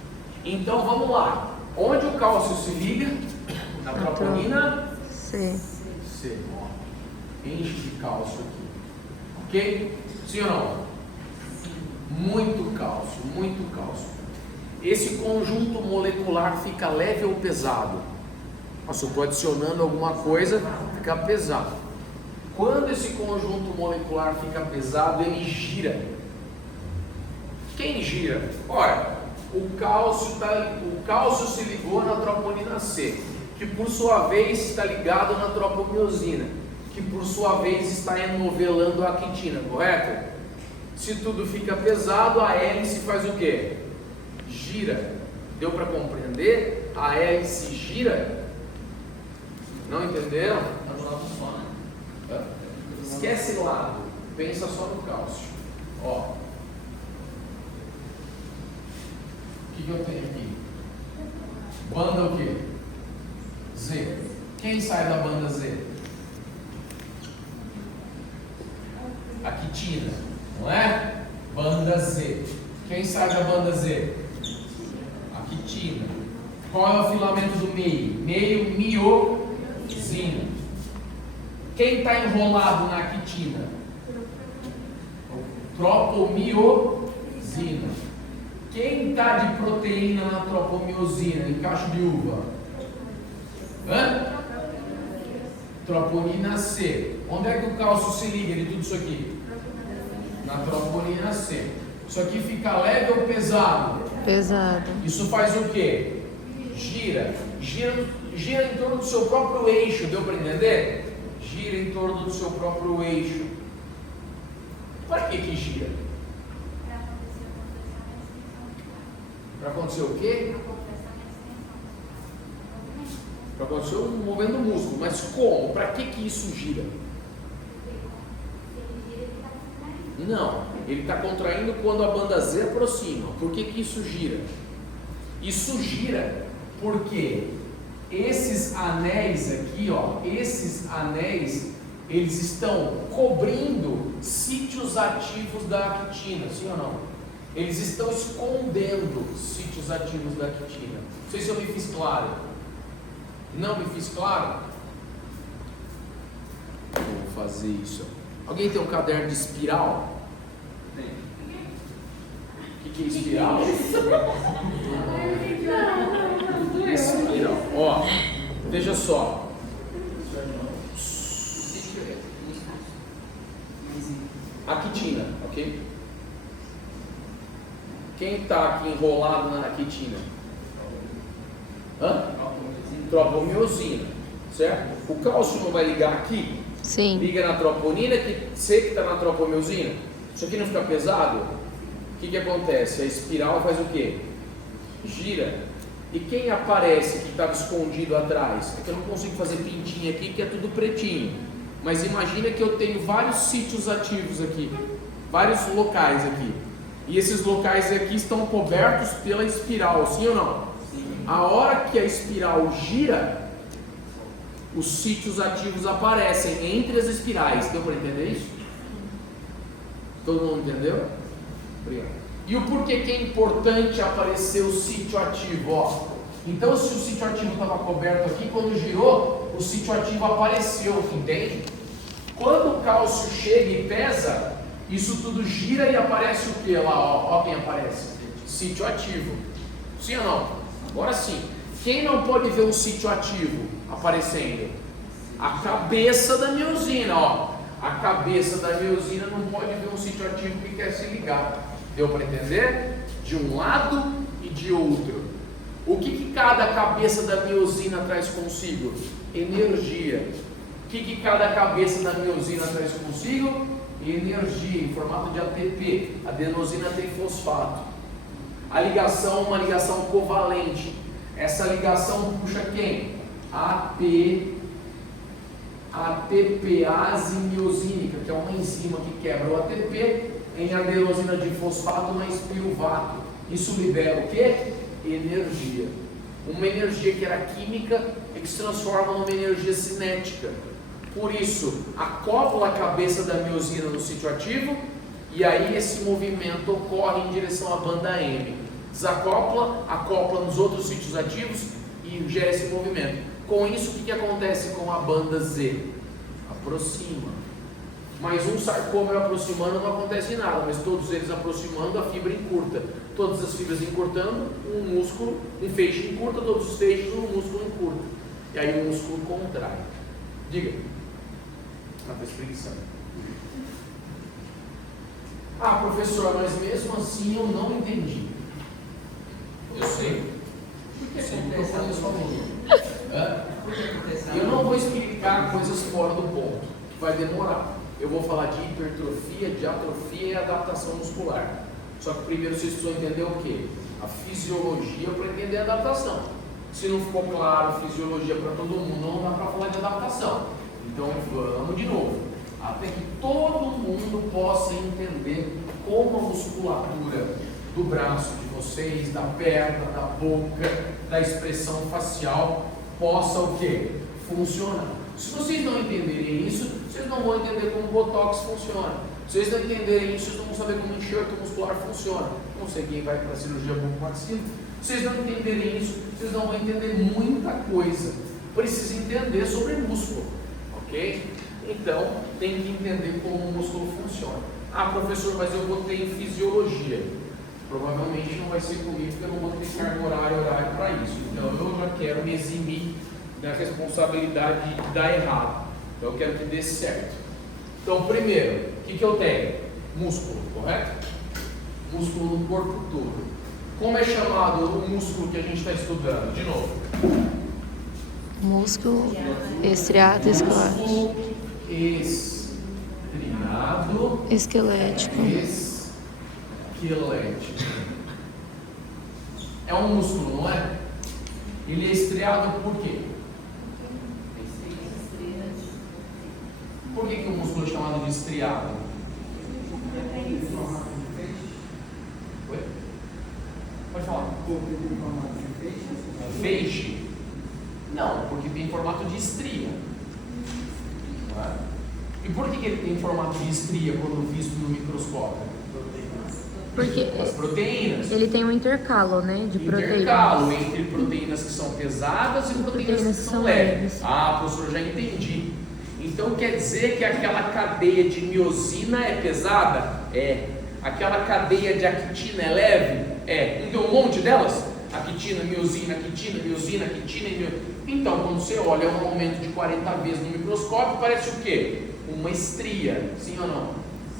Então vamos lá. Onde o cálcio se liga? Na troponina C. C. Enche de cálcio aqui. Ok? Sim ou não? Muito cálcio, muito cálcio. Esse conjunto molecular fica leve ou pesado? Nossa, eu estou adicionando alguma coisa, fica pesado. Quando esse conjunto molecular fica pesado, ele gira. Quem gira? Ora, o cálcio se ligou na troponina C, que por sua vez está ligado na tropomiosina, que por sua vez está enovelando a quitina, correto? Se tudo fica pesado, a hélice faz o quê? Gira. Deu para compreender? A hélice gira? Não entenderam? Esquece lado. Pensa só no cálcio. O que eu tenho aqui? Banda o quê? Z. Quem sai da banda Z? A quitina. Não é? Banda Z. Quem sai da banda Z? A quitina. Qual é o filamento do meio? Meio miosina. Quem está enrolado na quitina? Tropomiosina. Quem está de proteína na tropomiosina? Em cacho de uva? Troponina C. Onde é que o cálcio se liga de tudo isso aqui? Na troponina C. Isso aqui fica leve ou pesado? Pesado. Isso faz o quê? Gira. Gira gira em torno do seu próprio eixo, deu para entender? Gira em torno do seu próprio eixo. Para que gira? Para acontecer o quê? Para acontecer um movimento do músculo. Mas como? Para que isso gira? Não, ele está contraindo quando a banda Z aproxima. Por que isso gira? Isso gira porque esses anéis aqui, ó, esses anéis, eles estão cobrindo sítios ativos da actina, sim ou não? Eles estão escondendo sítios ativos da actina. Não sei se eu me fiz claro. Não me fiz claro? Vou fazer isso. Alguém tem um caderno de espiral? Tem. O que é espiral? Espiral. Ó, veja só. Actina, ok? Quem está aqui enrolado na actina? Tropomiosina, certo? O cálcio não vai ligar aqui? Sim. Liga na troponina, que você que está na tropomiosina. Isso aqui não fica pesado? O que acontece? A espiral faz o quê? Gira. E quem aparece que estava escondido atrás? É que eu não consigo fazer pintinha aqui, que é tudo pretinho. Mas imagina que eu tenho vários sítios ativos aqui, vários locais aqui. E esses locais aqui estão cobertos pela espiral, sim ou não? Sim. A hora que a espiral gira, os sítios ativos aparecem entre as espirais. Deu para entender isso? Todo mundo entendeu? Obrigado. E o porquê que é importante aparecer o sítio ativo? Ó. Então, se o sítio ativo estava coberto aqui, quando girou, o sítio ativo apareceu, entende? Quando o cálcio chega e pesa, isso tudo gira e aparece o que lá? Ó, quem aparece? Sítio ativo. Sim ou não? Agora sim. Quem não pode ver um sítio ativo aparecendo? A cabeça da miosina, ó. A cabeça da miosina não pode ver um sítio ativo que quer se ligar. Deu para entender? De um lado e de outro. O que cada cabeça da miosina traz consigo? Energia. O que cada cabeça da miosina traz consigo? Energia, em formato de ATP, adenosina trifosfato. A ligação é uma ligação covalente. Essa ligação puxa quem? ATPase miosínica, que é uma enzima que quebra o ATP em adenosina de fosfato mais piruvato. Isso libera o quê? Energia. Uma energia que era química e que se transforma numa energia cinética. Por isso, acopla a cabeça da miosina no sítio ativo e aí esse movimento ocorre em direção à banda M. Desacopla, acopla nos outros sítios ativos e gera esse movimento. Com isso, o que acontece com a banda Z? Aproxima. Mas um sarcômero aproximando não acontece nada, mas todos eles aproximando, a fibra encurta. Todas as fibras encurtando, um músculo, um feixe encurta, todos os feixes, um músculo encurta. E aí o músculo contrai. Diga. Está espreguiçando. Ah, professor, mas mesmo assim eu não entendi. Eu sei. Por que acontece isso? Eu não vou explicar coisas fora do ponto, vai demorar. Eu vou falar de hipertrofia, de atrofia e adaptação muscular. Só que primeiro vocês precisam entender o quê? A fisiologia para entender a adaptação. Se não ficou claro fisiologia para todo mundo, não dá para falar de adaptação. Então vamos de novo. Até que todo mundo possa entender como a musculatura do braço de vocês, da perna, da boca, da expressão facial possa o quê? Funcionar. Se vocês não entenderem isso, vocês não vão entender como o Botox funciona. Se vocês não entenderem isso, vocês não vão saber como o enxerto muscular funciona. Não sei quem vai para a cirurgia bucomaxila. Se vocês não entenderem isso, vocês não vão entender muita coisa. Precisa entender sobre músculo, ok? Então, tem que entender como o músculo funciona. Ah, professor, mas eu botei em fisiologia. Provavelmente não vai ser comigo, porque eu não vou ter carga horário para isso. Então, eu já quero me eximir da responsabilidade de dar errado. Então eu quero que dê certo. Então, primeiro, o que eu tenho? Músculo, correto? Músculo no corpo todo. Como é chamado o músculo que a gente está estudando? De novo. Músculo estriado esquelético. Estriado Esquelético. esquelético. É um músculo, não é? Ele é estriado por quê? Por que o músculo é chamado de estriado? Oi? Pode falar. Feixe? Não, porque tem formato de estria. Não é? E por que ele tem formato de estria quando visto no microscópio? Porque As proteínas. ele tem um intercalo, né? De proteínas. Intercalo entre proteínas que são pesadas e proteínas que são leves. Ah, professor, já entendi. Então quer dizer que aquela cadeia de miosina é pesada? É. Aquela cadeia de actina é leve? É. Não tem um monte delas? Actina, miosina, actina, miosina, actina e miosina. Então, quando você olha um aumento de 40 vezes no microscópio, parece o quê? Uma estria. Sim ou não?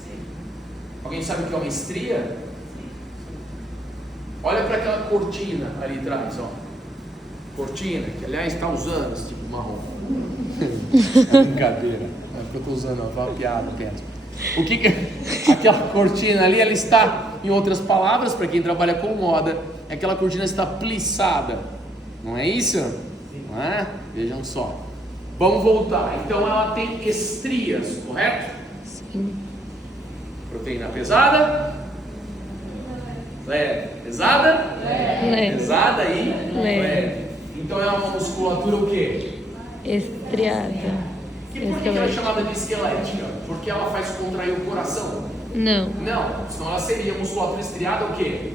Sim. Alguém sabe o que é uma estria? Sim. Olha para aquela cortina ali atrás, ó. Cortina, que aliás está usando esse tipo marrom. É brincadeira. É porque eu estou usando, ó, uma piada, penso. O que aquela cortina ali, ela está, em outras palavras, para quem trabalha com moda, aquela cortina está plissada. Não é isso? Não é? Vejam só. Vamos voltar. Então ela tem estrias, correto? Sim. Proteína pesada? Leve. Pesada? Leve. Pesada e Leve. Então é uma musculatura o quê? Estriada. E por que ela é chamada de esquelética? Porque ela faz contrair o coração? Não. Não, senão ela seria musculatura estriada o quê?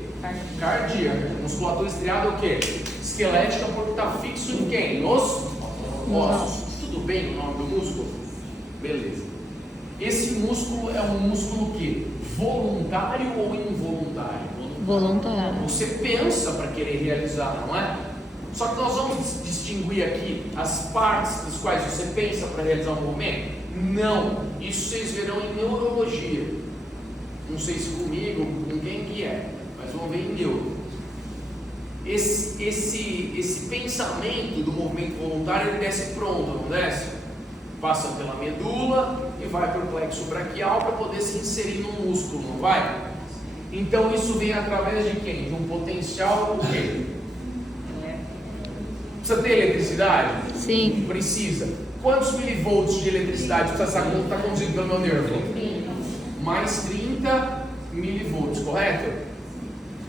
Cardíaca. Musculatura estriada o quê? Esquelética porque está fixo em quem? Nos ossos. Tudo bem o nome do músculo? Beleza. Esse músculo é um músculo que voluntário ou involuntário? Voluntário. Você pensa para querer realizar, não é? Só que nós vamos distinguir aqui as partes das quais você pensa para realizar um movimento? Não. Isso vocês verão em neurologia. Não sei se comigo, com quem que é, mas vamos ver em neuro. Esse pensamento do movimento voluntário, ele desce pronto, não desce? Passa pela medula e vai para o plexo braquial para poder se inserir no músculo, não vai? Então isso vem através de quem? De um potencial o quê? Precisa ter eletricidade? Sim. Precisa. Quantos milivolts de eletricidade está conduzido pelo meu nervo? Mais 30 milivolts, correto?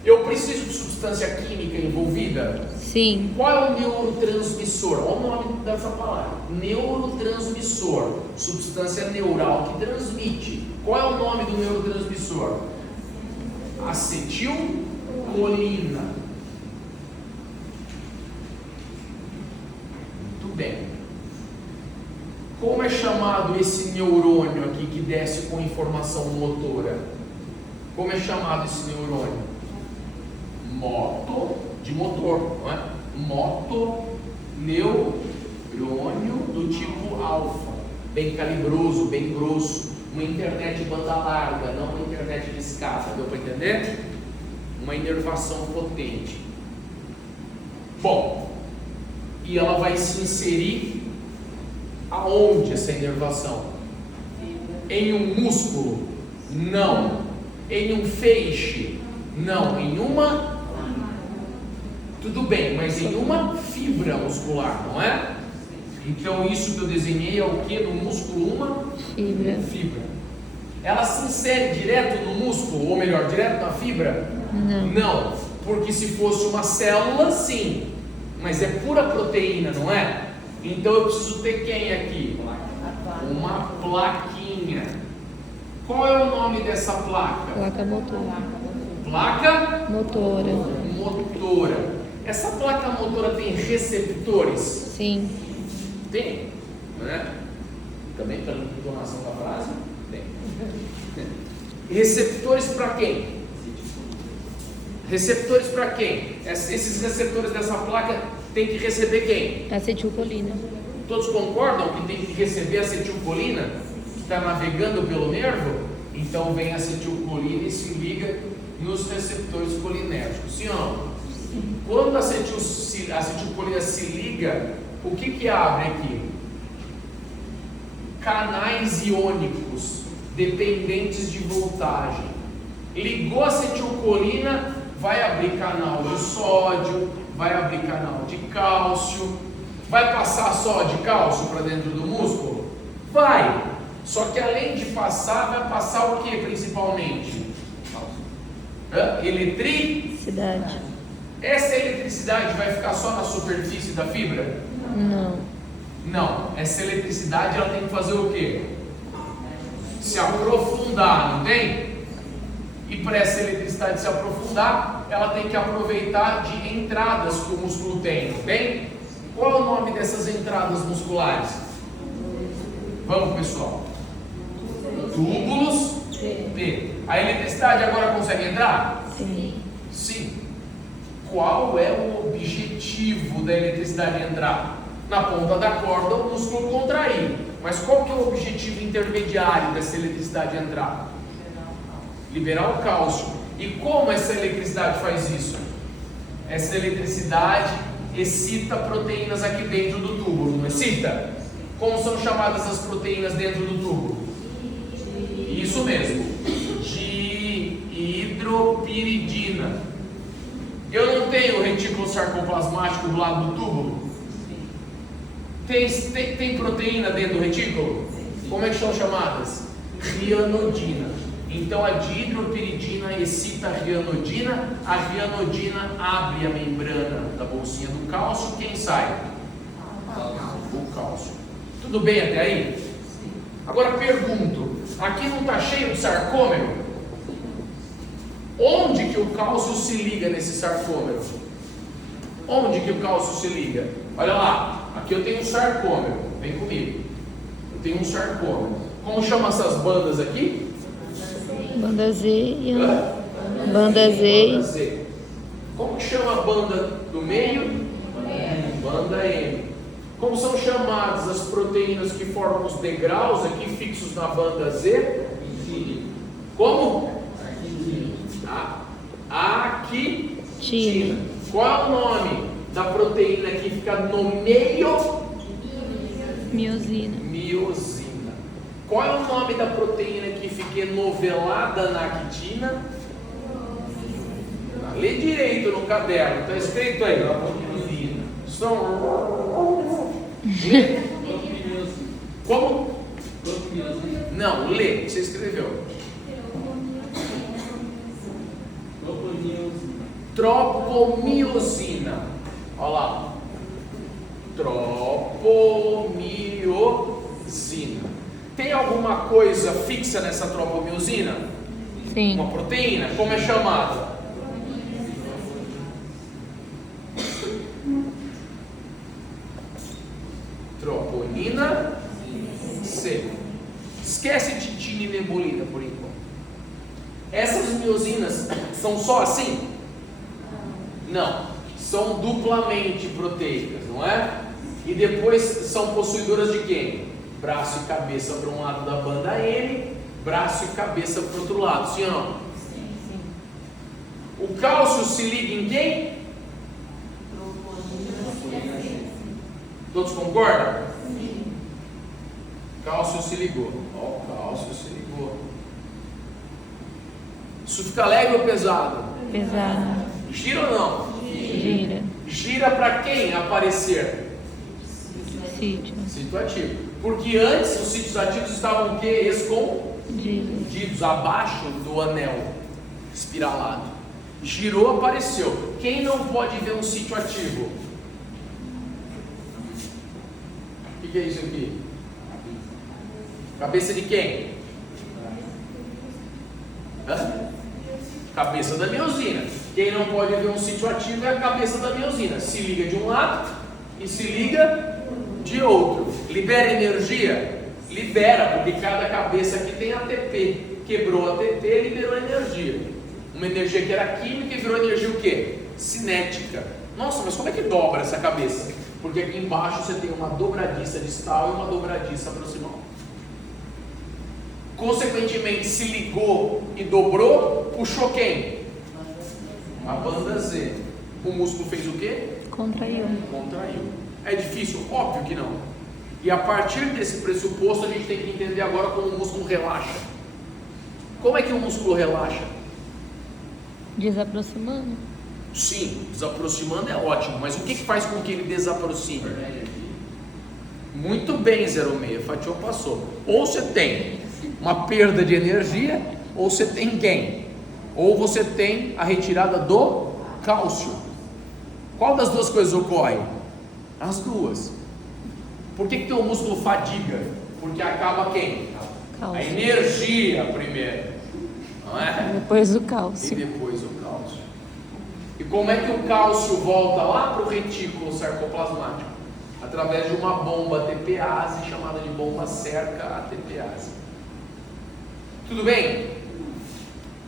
Eu preciso de substância química envolvida? Sim. Qual é o neurotransmissor? Olha o nome dessa palavra. Neurotransmissor. Substância neural que transmite. Qual é o nome do neurotransmissor? Acetilcolina. Muito bem. Como é chamado esse neurônio aqui que desce com informação motora? Como é chamado esse neurônio? De motor, não é? Motoneurônio do tipo alfa, bem calibroso, bem grosso, uma internet de banda larga, não uma internet de escada, deu para entender? Uma inervação potente. Bom, e ela vai se inserir aonde essa inervação? Em um músculo? Não. Em um feixe? Não. Em uma? Tudo bem, mas em uma fibra muscular, não é? Então isso que eu desenhei é o que no músculo? Uma fibra. Ela se insere direto no músculo, ou melhor, direto na fibra? Não, porque se fosse uma célula, sim, mas é pura proteína, não é? Então eu preciso ter quem aqui? Uma plaquinha. Qual é o nome dessa placa? Placa motora. Placa Motora. Essa placa motora tem receptores? Sim. Tem, né? Também pela entonação da frase? Tem. Receptores para quem? Receptores para quem? Esses receptores dessa placa tem que receber quem? Acetilcolina. Todos concordam que tem que receber acetilcolina? Que está navegando pelo nervo? Então vem a acetilcolina e se liga nos receptores colinérgicos. Sim ou não? Quando a acetilcolina se liga o que abre aqui? Canais iônicos dependentes de voltagem. Ligou a acetilcolina, vai abrir canal de sódio, vai abrir canal de cálcio. Vai passar só de cálcio para dentro do músculo? Vai! Só que além de passar, vai passar o que principalmente? Eletricidade. Essa eletricidade vai ficar só na superfície da fibra? Não. Não, essa eletricidade ela tem que fazer o quê? Se aprofundar, não tem? E para essa eletricidade se aprofundar, ela tem que aproveitar de entradas que o músculo tem, não tem? Qual é o nome dessas entradas musculares? Vamos, pessoal. Túbulos P. A eletricidade agora consegue entrar? Sim. Sim. Qual é o objetivo da eletricidade entrar? Na ponta da corda o músculo contrair. Mas qual que é o objetivo intermediário dessa eletricidade entrar? Liberar o cálcio. E como essa eletricidade faz isso? Essa eletricidade excita proteínas aqui dentro do túbulo, não excita? Como são chamadas as proteínas dentro do túbulo? Isso mesmo, dihidropiridina. Eu não tenho retículo sarcoplasmático do lado do túbulo? Tem proteína dentro do retículo? Como é que são chamadas? Rianodina. Então a dihidropiridina excita a rianodina abre a membrana da bolsinha do cálcio, quem sai? O cálcio. Tudo bem até aí? Agora pergunto, aqui não está cheio de sarcômero? Onde que o cálcio se liga nesse sarcômero? Onde que o cálcio se liga? Olha lá, aqui eu tenho um sarcômero, vem comigo. Eu tenho um sarcômero. Como chama essas bandas aqui? Banda Z e banda Z. Como chama a banda do meio? Banda M. Como são chamadas as proteínas que formam os degraus aqui fixos na banda Z? Como? Actina. Qual é o nome da proteína que fica no meio? Miosina. Qual é o nome da proteína que fica enovelada na actina? Lê direito no caderno, está escrito aí. Lê. Como? Não, lê, você escreveu. Tropomiosina. Olha lá. Tropomiosina. Tem alguma coisa fixa nessa tropomiosina? Sim. Uma proteína? Como é chamada? Troponina C. Esquece de tininebolina por enquanto. Essas miosinas são só assim? Não. São duplamente proteicas, não é? E depois são possuidoras de quem? Braço e cabeça para um lado da banda M, braço e cabeça para o outro lado, sim ou não? Sim. O cálcio se liga em quem? Todos concordam? Sim. Cálcio se ligou. Ó, o cálcio se ligou. Isso fica leve ou pesado? Pesado. Gira ou não? Gira. Gira para quem aparecer? Sítio ativo. Porque antes os sítios ativos estavam o quê? Escondidos abaixo do anel espiralado. Girou, apareceu. Quem não pode ver um sítio ativo? O que é isso aqui? Cabeça de quem? Cabeça da miosina. Quem não pode ver um sítio ativo é a cabeça da miosina. Se liga de um lado e se liga de outro. Libera energia? Libera, porque cada cabeça aqui tem ATP. Quebrou a ATP, liberou energia. Uma energia que era química e virou energia o quê? Cinética. Nossa, mas como é que dobra essa cabeça? Porque aqui embaixo você tem uma dobradiça distal e uma dobradiça proximal. Consequentemente, se ligou e dobrou, puxou quem? A banda Z. O músculo fez o quê? Contraiu. É difícil? Óbvio que não. E a partir desse pressuposto a gente tem que entender agora como o músculo relaxa. Como é que o músculo relaxa? Desaproximando. Sim, desaproximando é ótimo, mas o que faz com que ele desaproxime? Muito bem, 06, fatiou, passou. Ou você tem uma perda de energia, ou você tem gain, ou você tem a retirada do cálcio. Qual das duas coisas ocorre? As duas. Por que teu músculo fadiga? Porque acaba quem? Cálcio. A energia primeiro, não é? Depois o E cálcio. depois o cálcio. E como é que o cálcio volta lá para o retículo sarcoplasmático? Através de uma bomba ATPase chamada de bomba cerca ATPase. Tudo bem?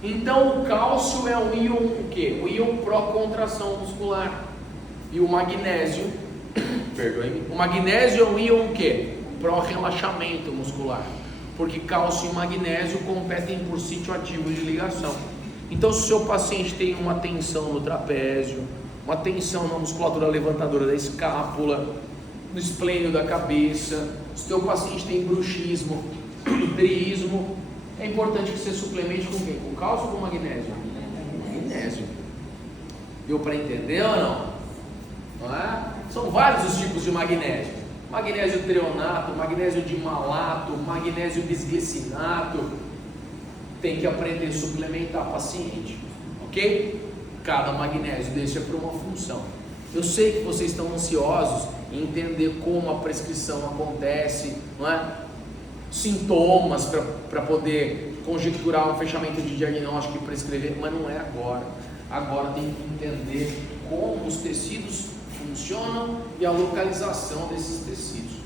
Então o cálcio é um íon o quê? O íon pró-contração muscular. E o magnésio, perdoe-me, o magnésio é um íon o quê? Pró-relaxamento muscular. Porque cálcio e magnésio competem por sítio ativo de ligação. Então se o seu paciente tem uma tensão no trapézio, uma tensão na musculatura levantadora da escápula, no esplênio da cabeça, se o teu paciente tem bruxismo, hidreísmo, é importante que você suplemente com quem? Com cálcio ou com magnésio? Magnésio. Deu para entender ou não? Não é? São vários os tipos de magnésio. Magnésio treonato, magnésio dimalato, magnésio bisglicinato. Tem que aprender a suplementar paciente, ok? Cada magnésio desse é para uma função. Eu sei que vocês estão ansiosos em entender como a prescrição acontece, não é? Sintomas para poder conjecturar um fechamento de diagnóstico e prescrever, mas não é agora. Agora tem que entender como os tecidos funcionam e a localização desses tecidos.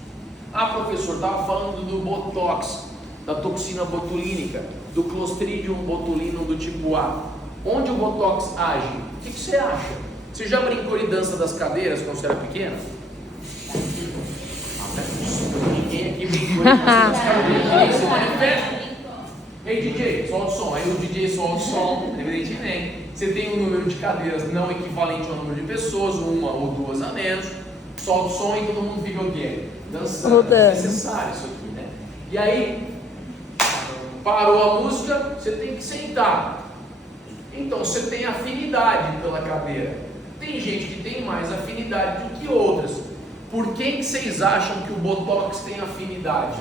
Ah, professor, estava falando do Botox, da toxina botulínica, do Clostridium botulinum do tipo A. Onde o Botox age? O que você acha? Você já brincou de dança das cadeiras quando você era pequena? Ninguém aqui brincou de dança das cadeiras. Você manifesta. Ei, DJ, solta o som. Aí o DJ solta o som, evidentemente. Você tem um número de cadeiras não equivalente ao número de pessoas, uma ou duas a menos. Solta o som e todo mundo fica o quê? Dançando. É necessário isso aqui, né? E aí, parou a música, você tem que sentar. Então você tem afinidade pela cadeira. Tem gente que tem mais afinidade do que outras. Por quem vocês acham que o Botox tem afinidade?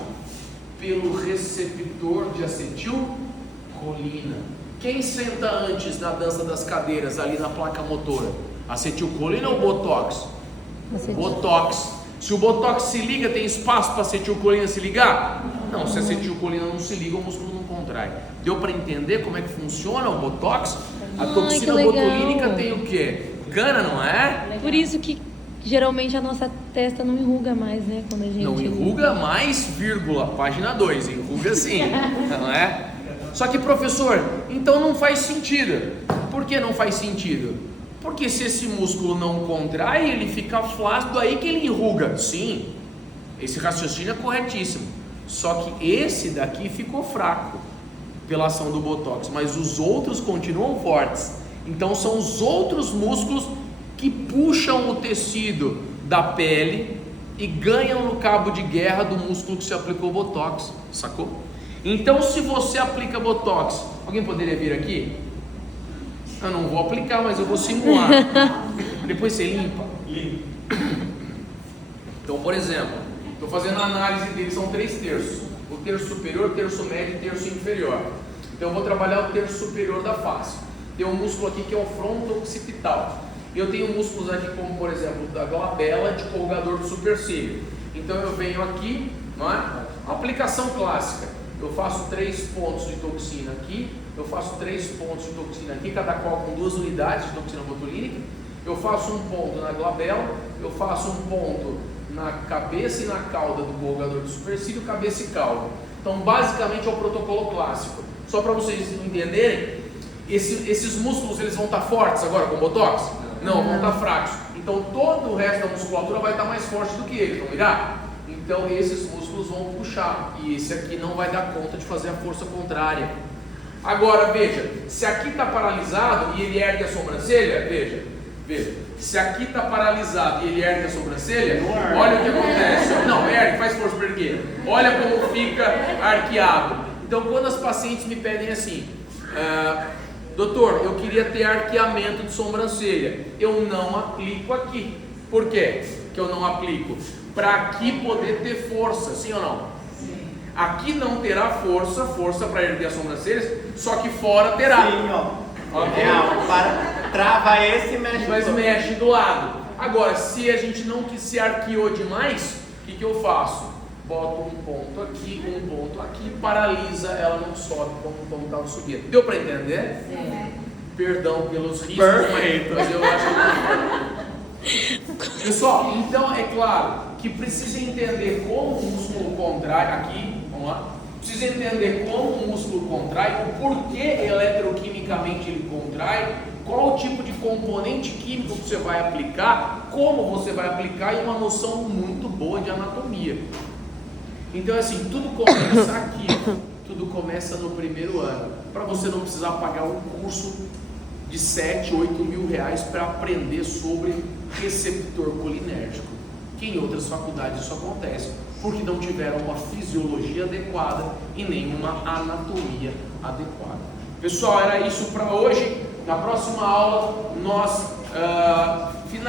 Pelo receptor de acetilcolina. Quem senta antes na dança das cadeiras ali na placa motora? Acetilcolina ou Botox? Botox. Se o Botox se liga, tem espaço para a acetilcolina se ligar? Não, se a acetilcolina não se liga, o músculo não contrai. Deu para entender como é que funciona o Botox? A toxina botulínica tem o quê? Cana, não é? Por isso que geralmente a nossa testa não enruga mais, né? Quando a gente... Não enruga mais, vírgula, página 2, enruga sim, não é? Só que, professor, então não faz sentido. Por que não faz sentido? Porque se esse músculo não contrai, ele fica flácido, aí que ele enruga. Sim, esse raciocínio é corretíssimo. Só que esse daqui ficou fraco pela ação do Botox, mas os outros continuam fortes. Então são os outros músculos que puxam o tecido da pele e ganham no cabo de guerra do músculo que se aplicou Botox, sacou? Então se você aplica Botox, alguém poderia vir aqui? Eu não vou aplicar, mas eu vou simular. Depois você limpa. Então, por exemplo, estou fazendo a análise dele, são 3 terços. O terço superior, terço médio e terço inferior. Então eu vou trabalhar o terço superior da face. Tem um músculo aqui que é o fronto-occipital. Eu tenho músculos aqui como, por exemplo, da glabela de colgador do supercílio. Então eu venho aqui, não é? Aplicação clássica. Eu faço 3 pontos de toxina aqui, eu faço 3 pontos de toxina aqui, cada qual com 2 unidades de toxina botulínica. Eu faço um ponto na glabela, eu faço um ponto na cabeça e na cauda do colgador do supercílio, cabeça e cauda. Então basicamente é o protocolo clássico. Só para vocês entenderem, esses músculos eles vão estar fortes agora com Botox? Não, vão estar fracos. Então todo o resto da musculatura vai estar mais forte do que eles, não irá? Então esses músculos vão puxar e esse aqui não vai dar conta de fazer a força contrária. Agora veja, se aqui está paralisado e ele ergue a sobrancelha, veja, Se aqui está paralisado e ele ergue a sobrancelha, olha o que acontece. Não, ergue, faz força para erguer. Olha como fica arqueado. Então, quando as pacientes me pedem assim, doutor, eu queria ter arqueamento de sobrancelha, eu não aplico aqui. Por quê que eu não aplico? Para aqui poder ter força, sim ou não? Sim. Aqui não terá força para erguer as sobrancelhas, só que fora terá. Sim, ó. Okay. Trava esse e mexe. Mas mexe do lado. Agora, se a gente não se arqueou demais, o que eu faço? Boto um ponto aqui, paralisa, ela não sobe como estava subindo. Deu para entender? Sim. Perdão pelos riscos, Perfeito. mas eu acho que... Pessoal, então é claro que precisa entender como o músculo contrai aqui, vamos lá. Precisa entender como o músculo contrai, o porquê eletroquimicamente ele contrai, qual o tipo de componente químico que você vai aplicar, como você vai aplicar e uma noção muito boa de anatomia. Então assim, tudo começa aqui, tudo começa no primeiro ano, para você não precisar pagar um curso de 7, 8 mil reais para aprender sobre receptor colinérgico, que em outras faculdades isso acontece, porque não tiveram uma fisiologia adequada e nenhuma anatomia adequada. Pessoal, era isso para hoje. Na próxima aula nós